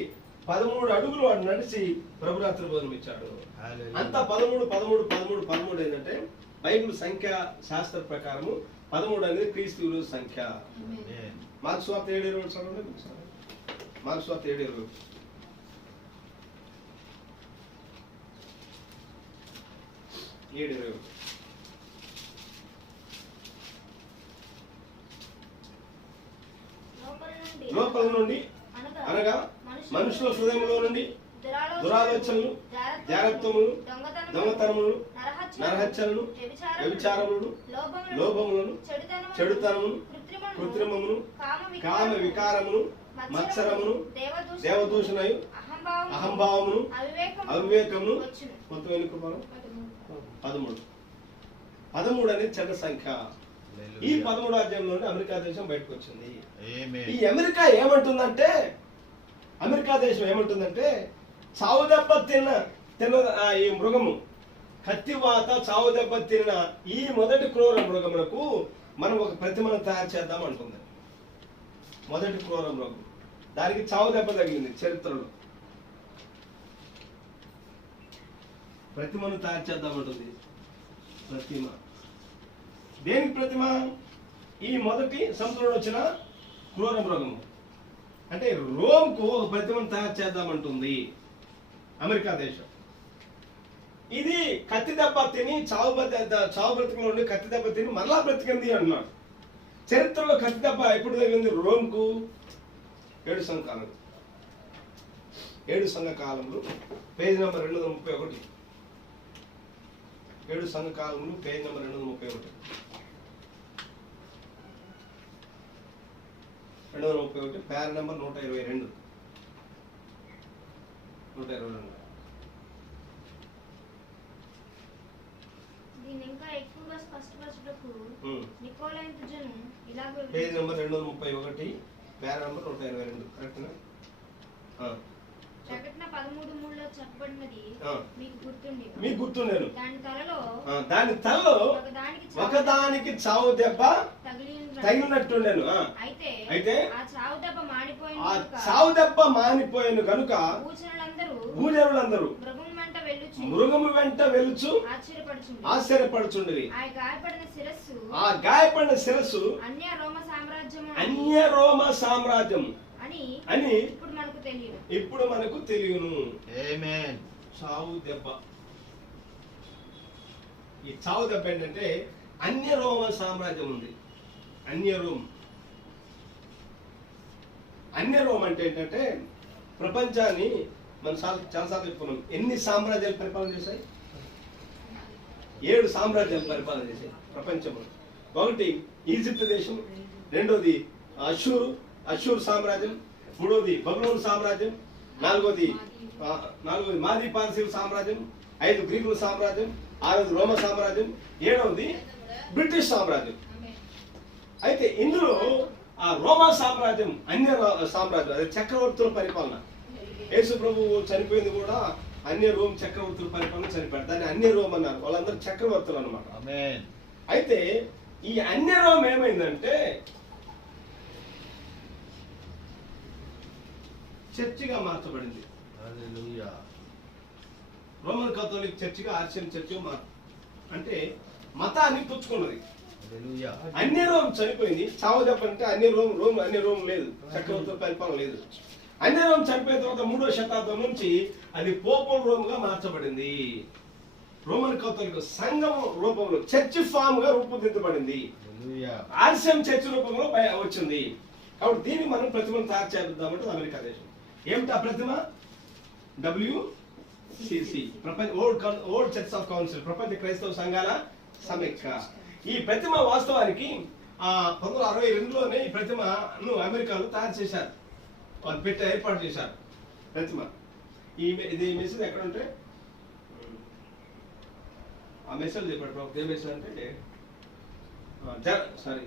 13 అడుగులు వాడు నడిచి ప్రభురాత్రి భోజనం ఇచ్చాడు. అంతా 13 13 13 13 ఏంటంటే బైబిల్ సంఖ్య శాస్త్ర ప్రకారము 13 అనేది క్రీస్తు సంఖ్య. మార్క్స్ వార్త 7:20 చదవండి. మార్క్స్ వార్త 7:20. లోపల నుండి అనగా మనుషుల హృదయంలో నుండి దురాలోచనలు, జాగ్రత్తములు, దొంగతనములు, నరహత్యలను, వ్యభిచారములను, లోభములను, చెడుతనమును, కృత్రిమమును, కామ వికారమును, మత్సరమును, దేవదూషణయు, అహంభావమును, అవివేకమును. మొత్తం ఎన్నిక 13 అనేది చెడ్డ సంఖ్య. ఈ 13వ అధ్యాయంలోనే అమెరికా దేశం బయటకు వచ్చింది. ఈ అమెరికా ఏమంటుందంటే, అమెరికా దేశం ఏమంటుందంటే చావు దెబ్బ తిన్న ఈ మృగము, కత్తివాత చావు దెబ్బ తిన్న ఈ మొదటి క్రూర మృగమునకు మనం ఒక ప్రతిమను తయారు చేద్దాం అంటుంది. మొదటి క్రూర మృగం, దానికి చావు దెబ్బ తగిలింది. చరిత్రలో ప్రతిమను తయారు చేద్దామంటుంది. ప్రతిమ దేనికి ప్రతిమ? ఈ మొదటి సంవత్సరంలో వచ్చిన క్రూర మృగము. అంటే రోమ్కు ఒక ప్రతిమను తయారు చేద్దామంటుంది అమెరికా దేశం. ఇది కత్తి దెబ్బ తిని చావు బ్రతికలో ఉండి కత్తి దెబ్బ తిని మరలా బ్రతికింది అన్నాడు. చరిత్రలో కత్తి దెబ్బ ఎప్పుడు తగిలింది రోమ్కు? 7 సంఘకాలం. 7 సంఘకాలంలో పేజ్ నెంబర్ 231. 7 సంఘకాలంలో పేజ్ నెంబర్ 231. 231 పేర నెంబర్ 122. 122. దీన్ని ఇంకా ఎక్కువగా స్పష్టపరచుటకు నికోలైతు జను ఇలా పేజ్ నెంబర్ 231 పేర నెంబర్ 122. కరెక్టేనా? ప్రకటన 13:3లో చెప్పబడినది మీకు గుర్తుండేను. దాని తలలో ఒకదానికి చావు దెబ్బ తగిలినట్టుండేను. అయితే ఆ చావు దెబ్బ మానిపోయాను కనుక భూజనులందరూ మృగము వెంట వెలుచు ఆశ్చర్యపడుచుండేది. ఆ గాయపడిన శిరస్సు అన్య రోమ సామ్రాజ్యం అని ఇప్పుడు మనకు తెలియను. చావు దెబ్బ. ఈ చావు దెబ్బ ఏంటంటే అన్య రోమ సామ్రాజ్యం ఉంది. అన్య రోమ్ అంటే ఏంటంటే ప్రపంచాన్ని మనం చాలాసార్లు చెప్పుకున్నాం. ఎన్ని సామ్రాజ్యాలు పరిపాలన చేశాయి? 7 సామ్రాజ్యాలు పరిపాలన చేశాయి ప్రపంచంలో. ఒకటి ఈజిప్ట్ దేశం, రెండోది అషూర్ సామ్రాజ్యం, మూడోది బబులోను సామ్రాజ్యం, నాలుగోది మాది పారసీల సామ్రాజ్యం, 5 గ్రీకుల సామ్రాజ్యం, 6ది రోమ సామ్రాజ్యం, 7వది బ్రిటిష్ సామ్రాజ్యం. అయితే ఇందులో ఆ రోమా సామ్రాజ్యం అన్య సామ్రాజ్యం, అదే చక్రవర్తుల పరిపాలన. యేసు ప్రభువు చనిపోయింది కూడా అన్య రోమ్ చక్రవర్తుల పరిపాలన చనిపోయాడు. దాన్ని అన్య రోమ్ అన్నారు. వాళ్ళందరూ చక్రవర్తులు అన్నమాట. అయితే ఈ అన్య రోమ్ ఏమైందంటే చర్చిగా మార్చబడింది. రోమన్ కథోలిక్ చర్చిగా, ఆర్సిఎం చర్చిగా అంటే మతాన్ని పుచ్చుకున్నది. అన్య రోమ్ చనిపోయింది. చావు చెప్పంటే అన్య రోమ్ లేదు, చక్రవర్తుల పరిపాలన లేదు. అన్య రోమ్ చనిపోయిన తర్వాత 3వ శతాబ్దం నుంచి అది పోపుల రోమ్ గా మార్చబడింది. రోమన్ కథోలిక్ సంఘం రూపంలో చర్చి ఫామ్ గా రూపుదిద్దబడింది. ఆర్సిఎం చర్చి రూపంలో వచ్చింది. కాబట్టి దీన్ని మనం ప్రతిమను తయారు చేద్దామంటే అమెరికా దేశం. ఏమిటి ఆ ప్రతిమ? WCC, ప్రపంచ ఓల్డ్ చర్చ్ ఆఫ్ కౌన్సిల్, ప్రపంచ క్రైస్తవ సంఘాల సమైక్య. ఈ ప్రతిమ వాస్తవానికి 1962లోనే ఈ ప్రతిమను అమెరికాలో తయారు చేశారు, వాళ్ళు పెట్టి ఏర్పాటు చేశారు ప్రతిమ. ఇది మెసేజ్ ఎక్కడ ఉంటే ఆ మెసేజ్ చెప్పాడు ప్రభు. ఏ మెసేజ్ అంటే సారీ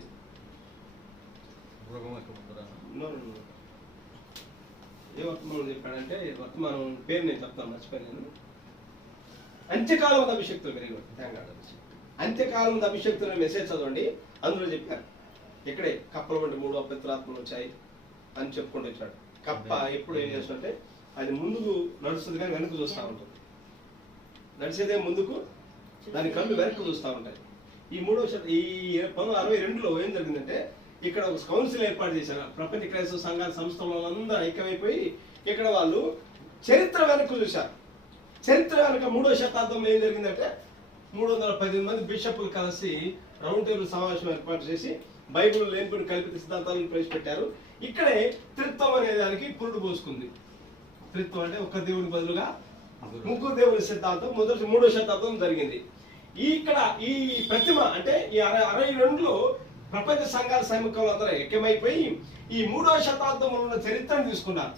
ఏ వర్తమానం చెప్పాడంటే, వర్తమానం పేరు నేను చెప్తాను, మర్చిపోయాను నేను. అంత్యకాలం అభిషక్తులు, వెరీ గుడ్, థ్యాంక్ గాడ్. అంత్యకాలం అభిషక్తులు మెసేజ్ చదవండి, అందులో చెప్పారు. ఇక్కడే కప్పల వంటి 3 అపవిత్రాత్మలు వచ్చాయి అని చెప్పుకుంటూ వచ్చాడు. కప్ప ఎప్పుడు ఏం చేస్తుంటే అది ముందుకు నడుస్తుంది కానీ వెనక్కి చూస్తూ ఉంటుంది. నడిచేదే ముందుకు, దాని కళ్ళు వెనక్కి చూస్తూ ఉంటాయి. ఈ 1962లో ఏం జరిగిందంటే, ఇక్కడ ఒక కౌన్సిల్ ఏర్పాటు చేశారు. ప్రపంచ క్రైస్తవ సంఘాల సంస్థల అందరూ ఐక్యమైపోయి ఇక్కడ వాళ్ళు చరిత్ర వెనక్కి చూశారు. చరిత్ర వెనక 3వ శతాబ్దంలో ఏం జరిగిందంటే 318 మంది బిషప్లు కలిసి రౌండ్ టేబుల్ సమావేశం ఏర్పాటు చేసి బైబిల్ లేనిపోయిన కల్పిత సిద్ధాంతాలను ప్రవేశపెట్టారు. ఇక్కడే త్రిత్వం అనే దానికి పురుడు పోసుకుంది. త్రిత్వం అంటే ఒక్క దేవుని బదులుగా 3 దేవుని సిద్ధాంతం 3వ శతాబ్దం జరిగింది. ఇక్కడ ఈ ప్రతిమ అంటే ఈ 62లో ప్రపంచ సంఘాల సైనికులు అందరూ ఐక్యమైపోయి ఈ 3వ శతాబ్దంలో ఉన్న చరిత్రను తీసుకున్నారు.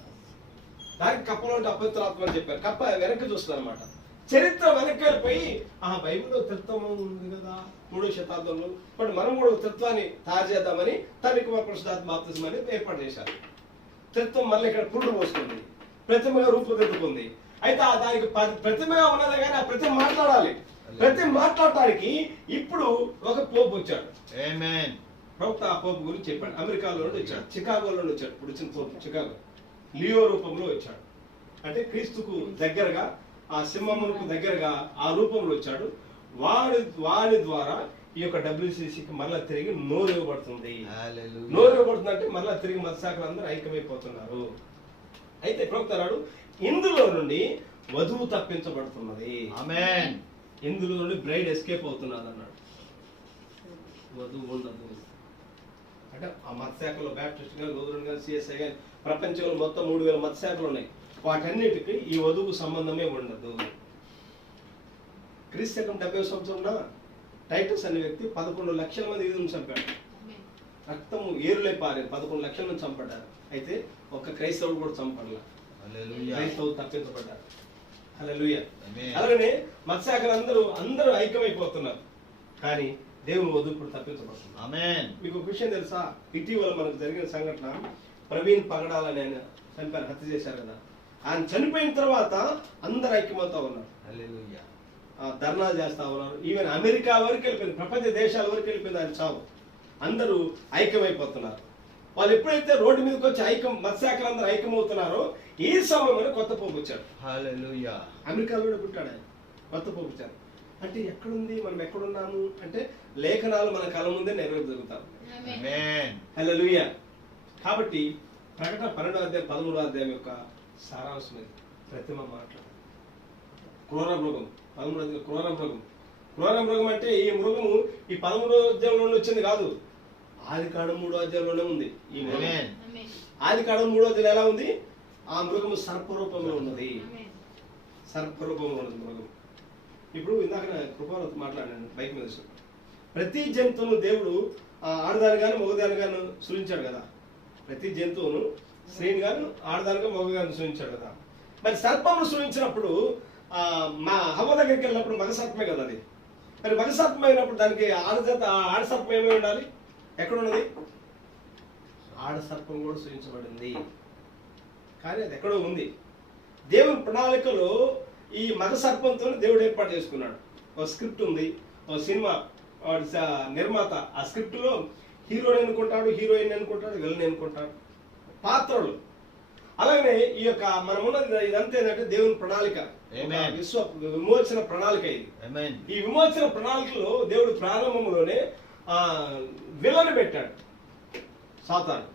దానికి కప్పలో అపవిత్రాత్మ అని చెప్పారు. కప్ప వెనక్కి చూస్తుంది అనమాట. చరిత్ర వెనక్కి వెళ్ళిపోయి బైబిల్లో త్రిత్వం ఉంది కదా 3వ శతాబ్దంలో, బట్ మనం కూడా త్రిత్వాన్ని తయారు చేద్దామని తనకి పరిశుద్ధాత్మ బాప్తిజం అనేది ఏర్పాటు చేశారు. త్రిత్వం మళ్ళీ ఇక్కడ పురుడు పోసుకుంది, ప్రతిమగా రూపుదిద్దుకుంది. అయితే దానికి ప్రతిమగా ఉన్నదే కానీ ఆ ప్రతిమ మాట్లాడాలి. ప్రతిమ మాట్లాడటానికి ఇప్పుడు ఒక పోపు వచ్చాడు. ప్రవక్త ఆ పోపు గురించి చెప్పాడు. అమెరికాలో నుండి వచ్చాడు, చికాగోలో నుండి వచ్చాడు. ఇప్పుడు వచ్చిన పోపు చికాగో లియో రూపంలో వచ్చాడు. అంటే క్రీస్తుకు దగ్గరగా, ఆ సింహమునకు దగ్గరగా ఆ రూపంలో వచ్చాడు. వాడి ద్వారా ఈ యొక్క WCCకి మరలా తిరిగి నోరు ఇవ్వబడుతుంది. నోరు ఇవ్వబడుతుంది అంటే మరలా తిరిగి మత్స్యాకులు అందరూ ఐక్యమైపోతున్నారు. అయితే ప్రవక్త అన్నాడు, ఇందులో నుండి వధువు తప్పించబడుతున్నది. ఆమేన్. ఇందులో నుండి బ్రైడ్ ఎస్కేప్ అవుతున్నది అన్నాడు. వధువు ఉండదు అంటే ఆ మత్స్యాకులు బ్యాప్టిస్ట్ గా, లూథరన్ గా, CSI గా, ప్రపంచంలో మొత్తం 3000 మత్స్యాకులు ఉన్నాయి. వాటన్నిటికీ ఈ వధువు సంబంధమే ఉండదు. క్రీస్తు 70వ సంవత్సరంలో టైటస్ అనే వ్యక్తి 11 లక్షల మంది యూదులను చంపాడు. రక్తము ఏరులై పారారు, 11 లక్షల మంది చంపడ్డారు. అయితే ఒక్క క్రైస్తవుడు కూడా చంపడలా. క్రైస్తవులు తప్పించబడ్డారు. హల్లెలూయా. అలాగనే మత్స్యాకులు అందరూ ఐక్యమైపోతున్నారు. కానీ దేవుని వధువు ఇప్పుడు తప్పించబడుతుంది. ఆమేన్. మీకు ఒక విషయం తెలుసా? ఇటీవల మనకు జరిగిన సంఘటన, ప్రవీణ్ పగడాలని ఆయన చనిపోయారు, హత్య చేశారు కదా. ఆయన చనిపోయిన తర్వాత అందరు ఐక్యమవుతా ఉన్నారు. హల్లెలూయా. ధర్నా చేస్తా ఉన్నారు. ఈవెన్ అమెరికా వరకు వెళ్ళిపోయింది, ప్రపంచ దేశాల వరకు వెళ్ళిపోయింది ఆయన చావు. అందరూ ఐక్యమైపోతున్నారు. వాళ్ళు ఎప్పుడైతే రోడ్డు మీదకి వచ్చి మత్స్యాకులు అందరూ ఐక్యమవుతున్నారో ఈ సమయంలో కొత్త పోపు వచ్చాడు. హల్లెలూయా. అమెరికాలో కూడా పుట్టాడు ఆయన. కొత్త పోపు వచ్చాడు. అంటే ఎక్కడుంది, మనం ఎక్కడున్నాము అంటే లేఖనాలు మన కళ్ళ ముందే నెరవేర్చగలుగుతాం. హల్లెలూయా. కాబట్టి ప్రకటన 12వ అధ్యాయం 13వ అధ్యాయం యొక్క సారాంశం ఇది. ప్రతిమ మాట్లాడు. క్రూర మృగం 13వ అధ్యాయం. క్రూర మృగం అంటే ఈ మృగము ఈ 13వ అధ్యాయంలో వచ్చింది కాదు, ఆదికాండం 3వ అధ్యాయంలోనే ఉంది. ఈ మృగం ఆదికాండం 3వ అధ్యాయం ఎలా ఉంది? ఆ మృగము సర్పరూపంలో ఉన్నది. సర్పరూపంలో ఉన్నది మృగం. ఇప్పుడు ఇందాక కృపావతి మాట్లాడాను బైక్ మీద. ప్రతి జంతువును దేవుడు ఆడదాని గాను మగదాని గాను సృజించాడు కదా. ప్రతి జంతువును స్త్రీని గాను ఆడదానిగా మగగాను సృజించాడు కదా. మరి సర్పమును సృజించినప్పుడు మా హవ్వ దగ్గరికి వెళ్ళినప్పుడు మగ సర్పమే కదా అది. మరి మగ సర్పం అయినప్పుడు దానికి ఆడ సర్పం ఏమై ఉండాలి? ఎక్కడున్నది? ఆడ సర్పం కూడా సృజించబడింది, కానీ అది ఎక్కడో ఉంది. దేవుని ప్రణాళికలో ఈ మగ సర్పంతో దేవుడు ఏర్పాటు చేసుకున్నాడు. ఒక స్క్రిప్ట్ ఉంది, ఒక సినిమా నిర్మాత ఆ స్క్రిప్ట్ లో హీరోని అనుకుంటాడు, హీరోయిన్ అనుకుంటాడు, విలన్ అనుకుంటాడు, పాత్రలు. అలాగనే ఈ యొక్క మనం ఉన్నది ఇదంతా ఏంటంటే దేవుని ప్రణాళిక, విమోచన ప్రణాళిక ఇది. ఈ విమోచన ప్రణాళికలో దేవుడు ప్రారంభంలోనే విలన్ పెట్టాడు, సాతాను.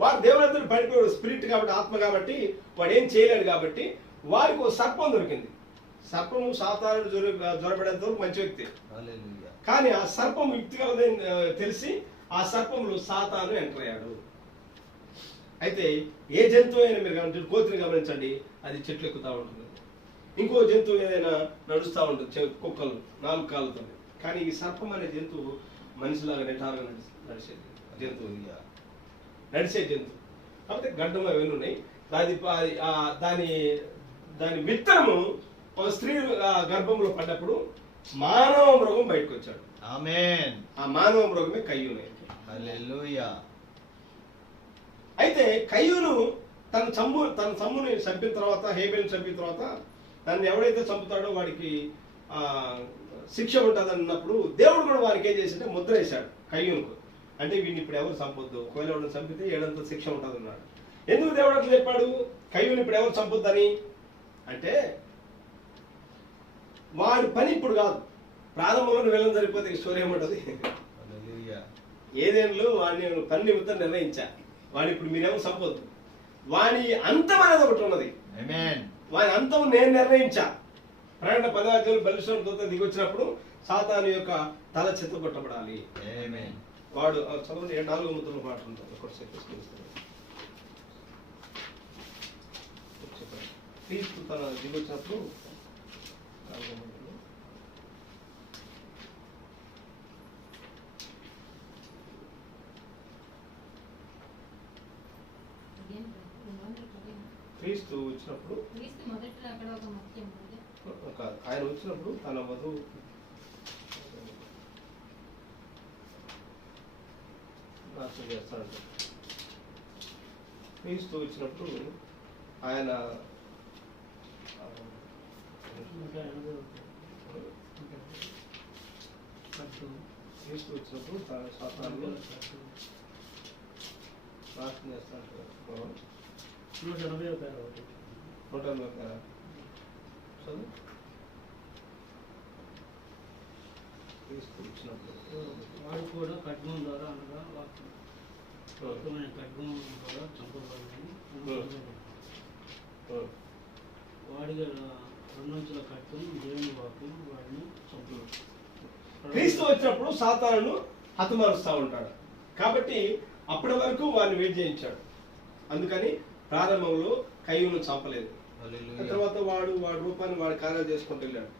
వాడు దేవుడంతా పడిపోయాడు, స్పిరిట్ కాబట్టి, ఆత్మ కాబట్టి వాడు ఏం చేయలేడు. కాబట్టి వారికి ఒక సర్పం దొరికింది. సర్పము సాతాను జ్వరపడేంత వరకు మంచి వ్యక్తి, కానీ ఆ సర్పం యుక్తి కలదని తెలిసి ఆ సర్పంలో సాతాను ఎంటర్ అయ్యాడు. అయితే ఏ జంతువు అయినా మీరు గమనించండి, కోతిని గమనించండి, అది చెట్లు ఎక్కుతా ఉంటుంది. ఇంకో జంతువు ఏదైనా నడుస్తూ ఉంటుంది, కుక్కలు 4 కాళ్ళతో. కానీ ఈ సర్పం అనే జంతువు మనిషిలాగా నిటారుగా నడిచే జంతువు, నడిచే జంతువు. కాబట్టి గడ్డం అవన్నీ ఉన్నాయి. దాని విత్తనము ఒక స్త్రీ గర్భంలో పడ్డప్పుడు మానవ మృగం బయటకు వచ్చాడు. ఆమేన్. ఆ మానవ మృగమే కయ్యూను. హల్లెలూయా. అయితే కయ్యూను తన తమ్ముని చంపిన తర్వాత, హేబెల్ని చంపిన తర్వాత, దాన్ని ఎవడైతే చంపుతాడో వాడికి శిక్ష ఉంటుంది అన్నప్పుడు దేవుడు కూడా వారికి ఏం చేసింటే ముద్ర వేశాడు కయ్యూనుకు. అంటే వీడిని ఇప్పుడు ఎవరు చంపొద్దు, ఒకవేళ ఎవరిని చంపితే 7 శిక్ష ఉంటుంది అన్నాడు. ఎందుకు దేవుడు అట్లా చెప్పాడు కయ్యూని ఇప్పుడు ఎవరు చంపొద్దని అంటే, వాడి పని ఇప్పుడు కాదు, ప్రారంభంలో వెళ్ళడం సరిపోతే స్టోరీ ఏమంటుంది. ఏదేళ్ళు వాడిని పని నిమిత్తం నిర్ణయించా, వాడిని ఇప్పుడు మీరేమో చంపొద్దు, వాడి అంతం అనేది ఒకటి ఉన్నది. వాడి అంతం నేను నిర్ణయించా. ప్రకటన 10 బలిష్టం దూత దిగొచ్చినప్పుడు సాతాను యొక్క తల చెత్తగొట్టబడాలి. వాడు చదవండి, 4 ముద్రల పాట ఉంటుంది. క్రీస్తు తన దిగొచ్చినప్పుడు 4 ముద్రలు. క్రీస్తు వచ్చినప్పుడు ఆయన వచ్చినప్పుడు తన వధువు నాశనం చేస్తాడంట. క్రీస్తు వచ్చినప్పుడు ఆయన క్రీస్తు వచ్చినప్పుడు తన శాతాన్ని నాశనం చేస్తాడంట. 180 చదువు. క్రీస్తు వచ్చినప్పుడు వాడు కూడా ఖడ్గం ద్వారా అనగా వాక్యమైన ఖడ్గం ద్వారా చంపబడింది. వాడి 2 అంచుల ఖడ్గం దేవుని వాక్యం వాడిని చంపలేదు. క్రీస్తు వచ్చినప్పుడు సాతానును హతమారుస్తూ ఉంటాడు. కాబట్టి అప్పటి వరకు వాడిని వెయిట్ చేయించాడు. అందుకని ప్రారంభంలో కయ్యూను చంపలేదు. తర్వాత వాడు రూపాన్ని వాడి కార్యాలు చేసుకుంటూ వెళ్ళాడు.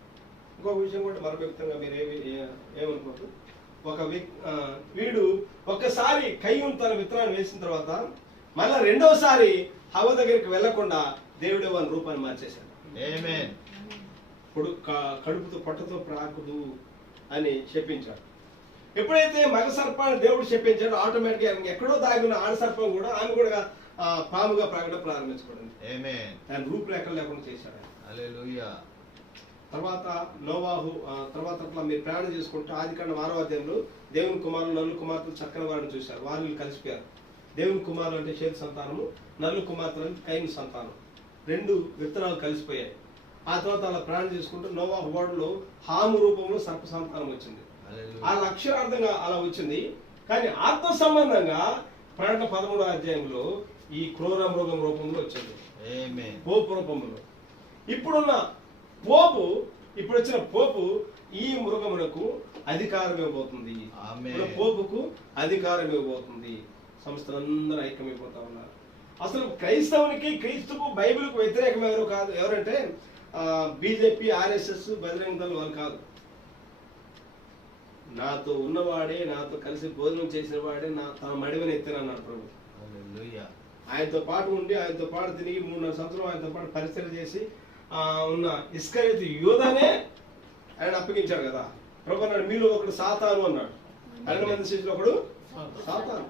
ఇంకొక విషయం కూడా మరొకతంగా మీరు ఏమనుకోవద్దు. వీడు ఒక్కసారి కయ్యూను తన విత్తనాన్ని వేసిన తర్వాత మళ్ళా రెండోసారి హవ్వ దగ్గరికి వెళ్లకుండా దేవుడు వాని రూపాన్ని మార్చేశాడు. కడుపుతో పొట్టతో ప్రాకుదు అని చెప్పించాడు. ఎప్పుడైతే మగ సర్పాన్ని దేవుడు చెప్పించాడో ఆటోమేటిక్గా ఎక్కడో దాగిన ఆడ సర్పం కూడా ఆమె కూడా పాముగా ప్రాగడం ప్రారంభించబడింది. దాని రూపురేఖలు లేకుండా చేశాడు. తర్వాత నోవాహు తర్వాత అట్లా మీరు ప్రయాణం చేసుకుంటే ఆదికాండం 6వ అధ్యాయంలో దేవుని కుమారులు నల్లు కుమార్తెలు చక్కని వారిని చూశారు. వారిని కలిసిపోయారు. దేవుని కుమారులు అంటే షేతు సంతానము, నల్లు కుమార్తెలు అంటే కయీను సంతానం. 2 విత్తనాలు కలిసిపోయాయి. ఆ తర్వాత అలా ప్రయాణం చేసుకుంటూ నోవాహు ఓడలో హాము రూపంలో సర్ప సంతానం వచ్చింది. అలా అక్షరార్థంగా అలా వచ్చింది. కానీ ఆత్మ సంబంధంగా ప్రకటన 13వ అధ్యాయంలో ఈ క్రూర మృగం రూపంలో వచ్చింది, పోపు రూపంలో. ఇప్పుడు వచ్చిన పోపు ఈ మృగమునకు అధికారం ఇవ్వబోతుంది. పోపుకు అధికారం ఇవ్వబోతుంది. సంస్థలందరూ ఐక్యమైపోతా ఉన్నారు. అసలు క్రైస్తవునికి క్రీస్తుకు బైబిల్కు వ్యతిరేకం ఎవరు కాదు. ఎవరంటే బీజేపీ, ఆర్ఎస్ఎస్, బజరంగ దళం వాళ్ళు కాదు. నాతో ఉన్నవాడే, నాతో కలిసి భోజనం చేసిన వాడే తన మడివని ఎత్తానన్నాడు ప్రభు. ఆయనతో పాటు ఉండి, ఆయనతో పాటు తిరిగి 3.5 సంవత్సరం ఆయనతో పాటు పరిచయం చేసి ఉన్న ఇస్కరియోతు యూదానే ఆయన అప్పగించాడు కదా. ప్రభు అన్నాడు, మీలో ఒకడు సాతాను అన్నాడు. 12 మంది శిష్యులు ఒకడు సాతాను.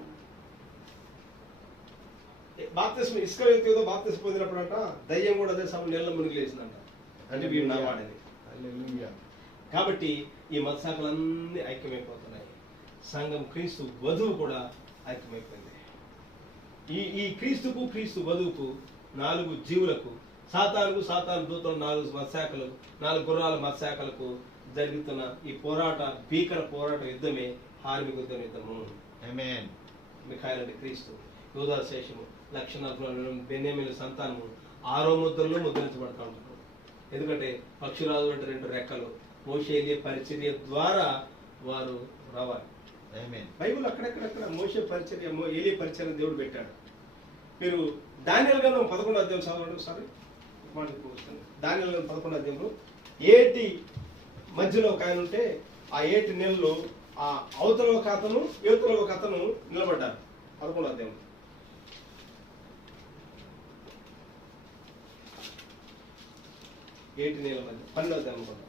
బాప్తిస్మ ఇస్కరియోతు యూదా బాప్తిస్మ పొందినప్పుడు అంట దయ్యం కూడా అదే సమయం నీళ్ళ మునిగి లేసిందంట. అంటే వీడు నా వాడని. కాబట్టి ఈ మత శాఖలన్నీ ఐక్యమైపోతున్నాయి. సంఘం క్రీస్తు వధువు కూడా ఐక్యమైపోయింది. ఈ క్రీస్తు వధువుకు 4 జీవులకు, సాతాను దూతలు 4 మత శాఖలు, 4 గుర్రాల మత శాఖలకు జరుగుతున్న ఈ భీకర పోరాట యుద్ధమే హార్మిక యుద్ధము. మిఖాయిలు అంటే క్రీస్తు, యూదా శేషము, 140 బెన్యామీను సంతానము 6వ ముద్రలో ముద్రించబడతా ఉంటారు. ఎందుకంటే పక్షురాజు అంటే 2 రెక్కలు, మోషే పరిచర్య ద్వారా వారు రావాలి. బైబిల్ అక్కడెక్కడెక్కడ మోషే పరిచర్య, ఏలీ పరిచర్య దేవుడు పెట్టాడు. మీరు దానియేలు గ్రంథం 11వ అధ్యాయం చదవండి ఒకసారి. దానియేలు గ్రంథం 11వ అధ్యాయంలో ఏటి మధ్యలో ఒక ఆయన ఉంటే ఆ ఏటి నీళ్ళలో ఆ అవతల ఒక అతను యువతల ఒక అతను నిలబడ్డారు. 11వ అధ్యాయం ఏటి నీళ్ళ మధ్య 12వ అధ్యాయం అనుకుంటా.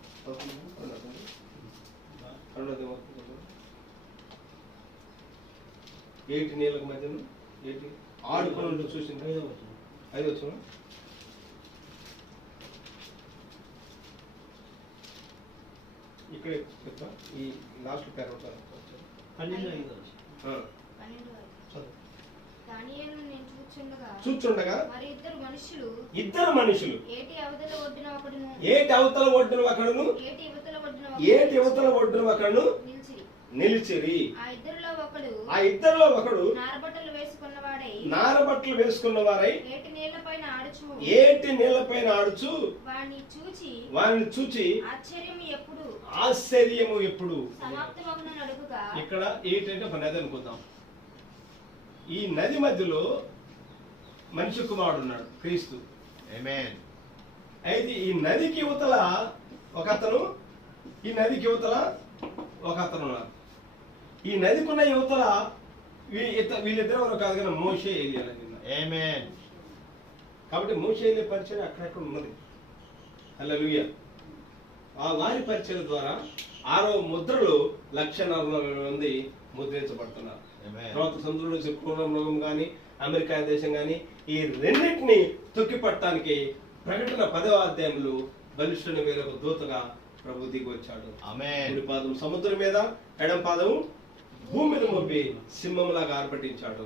12వ అధ్యాయం ఏటి నీళ్ళకి మధ్యను ఏటి ఆడుకొని చూసింది. 5వ వచనం ఇక్కడే చెప్తా. ఈ లాస్ట్ పేరు 12:5. దానియేలు నేను చూచుండగా మరి ఇద్దరు మనుషులు ఏటి అవతల ఒడ్డున ఒకడును ఏటి అవతల ఒడ్డున ఒకడును నిలిచిరి. ఆ ఇద్దరిలో ఒకడు నారబట్టలు వేసుకున్న వారై ఏటి నీళ్లపైన ఆడుచు వారిని చూచి ఆశ్చర్యము ఎప్పుడు. ఇక్కడ ఏంటంటే ఒక నది అనుకుందాం. ఈ నది మధ్యలో మనిషి కుమారుడు ఉన్నాడు, క్రీస్తు. అయితే ఈ నదికి యువతల ఒక అతను, ఈ నదికి యువతల ఒక అతను ఉన్నారు. ఈ నదికున్న యువతల వీళ్ళిద్దరు ఎవరు కాదు కానీ మోషే ఏలియా. కాబట్టి మోషే ఏలియా పరిచయం అక్కడక్కడ ఉన్నది. హల్లెలూయా. ఆ వారి పరిచయం ద్వారా 6వ ముద్రలో 1,40,000 మంది ముద్రించబడుతున్నారు. తర్వాత సముద్రంలో చెప్పుకోవడం కానీ అమెరికా దేశం కానీ ఈ రెండింటిని తొక్కిపట్టడానికి ప్రకటన 10వ అధ్యాయంలో బలిష్ఠుని మీద ఒక దూతగా ప్రభు దిగి వచ్చాడు. కుడి పాదం సముద్రం మీద, ఎడం పాదం భూమి మీద మోపి సింహంలాగా ఆర్భటించాడు.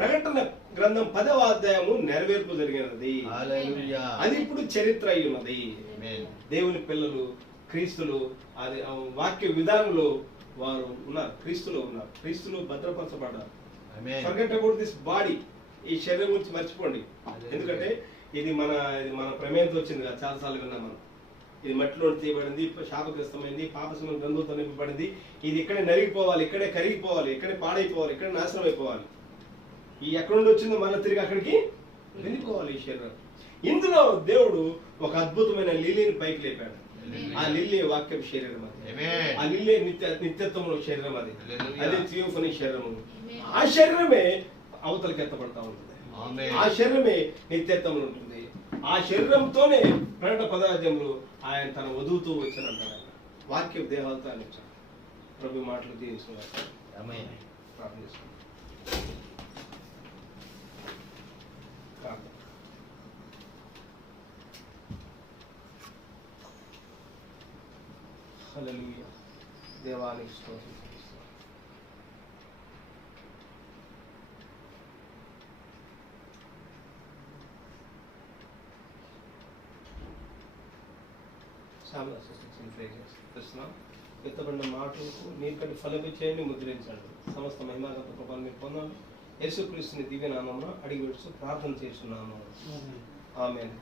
ప్రకటన గ్రంథం 10వ అధ్యాయము నెరవేర్పు జరిగినది. అది ఇప్పుడు చరిత్ర అయి ఉన్నది. దేవుని పిల్లలు క్రీస్తులు అది వాక్య విధానంలో వారు ఉన్నారు, క్రీస్తులో ఉన్నారు, క్రీస్తులు భద్రపరచబడ్డారు. Forget about this body. ఈ శరీరం గురించి మర్చిపోండి. ఎందుకంటే ఇది మన ప్రమేయంతో వచ్చింది కదా, చాలాసార్లు విన్నాం మనం. ఇది మట్టిలో తీయబడింది, శాపగ్రస్తమైంది, పాపసమ గ్రంథంతో నింపబడింది. ఇది ఇక్కడే నరిగిపోవాలి, ఇక్కడే కరిగిపోవాలి, ఇక్కడే పాడైపోవాలి, ఇక్కడే నాశనం అయిపోవాలి. ఈ ఎక్కడి నుండి వచ్చిందో మళ్ళీ తిరిగి అక్కడికి వెళ్ళిపోవాలి ఈ శరీరం. ఇందులో దేవుడు ఒక అద్భుతమైన లిల్లీని పైకి లేపాడు. ఆ లిల్లీ వాక్యం శరీరం అది. ఆ లిల్లీ నిత్యత్వంలో శరీరం అది. అదే థియోఫనీ శరీరము. ఆ శరీరమే అవతలకి ఎత్తబడతా ఉంటుంది. ఆ శరీరమే నిత్యత్వంలో ఉంటుంది. ఆ శరీరంతోనే ప్రకటన 10వ అధ్యాయంలో ఆయన తన వధువుతూ వచ్చానంటారు. వాక్య దేహాలతో ఆయన వచ్చాడు. ప్రభు మాటలు దీవిస్తున్నారు. ప్రార్థన చేసుకుంటాం. హల్లెలూయా. దేవానికి స్తోత్రం. ఎత్తబడిన మాటలకు నీకంటే ఫలమిచ్చేయండి, ముద్రించండి. సమస్త మహిమాగత కృపను మీరు పొందండి. యేసుక్రీస్తుని దివ్య నామమున అడిగి ప్రార్థన చేస్తున్నాము. ఆమేన్.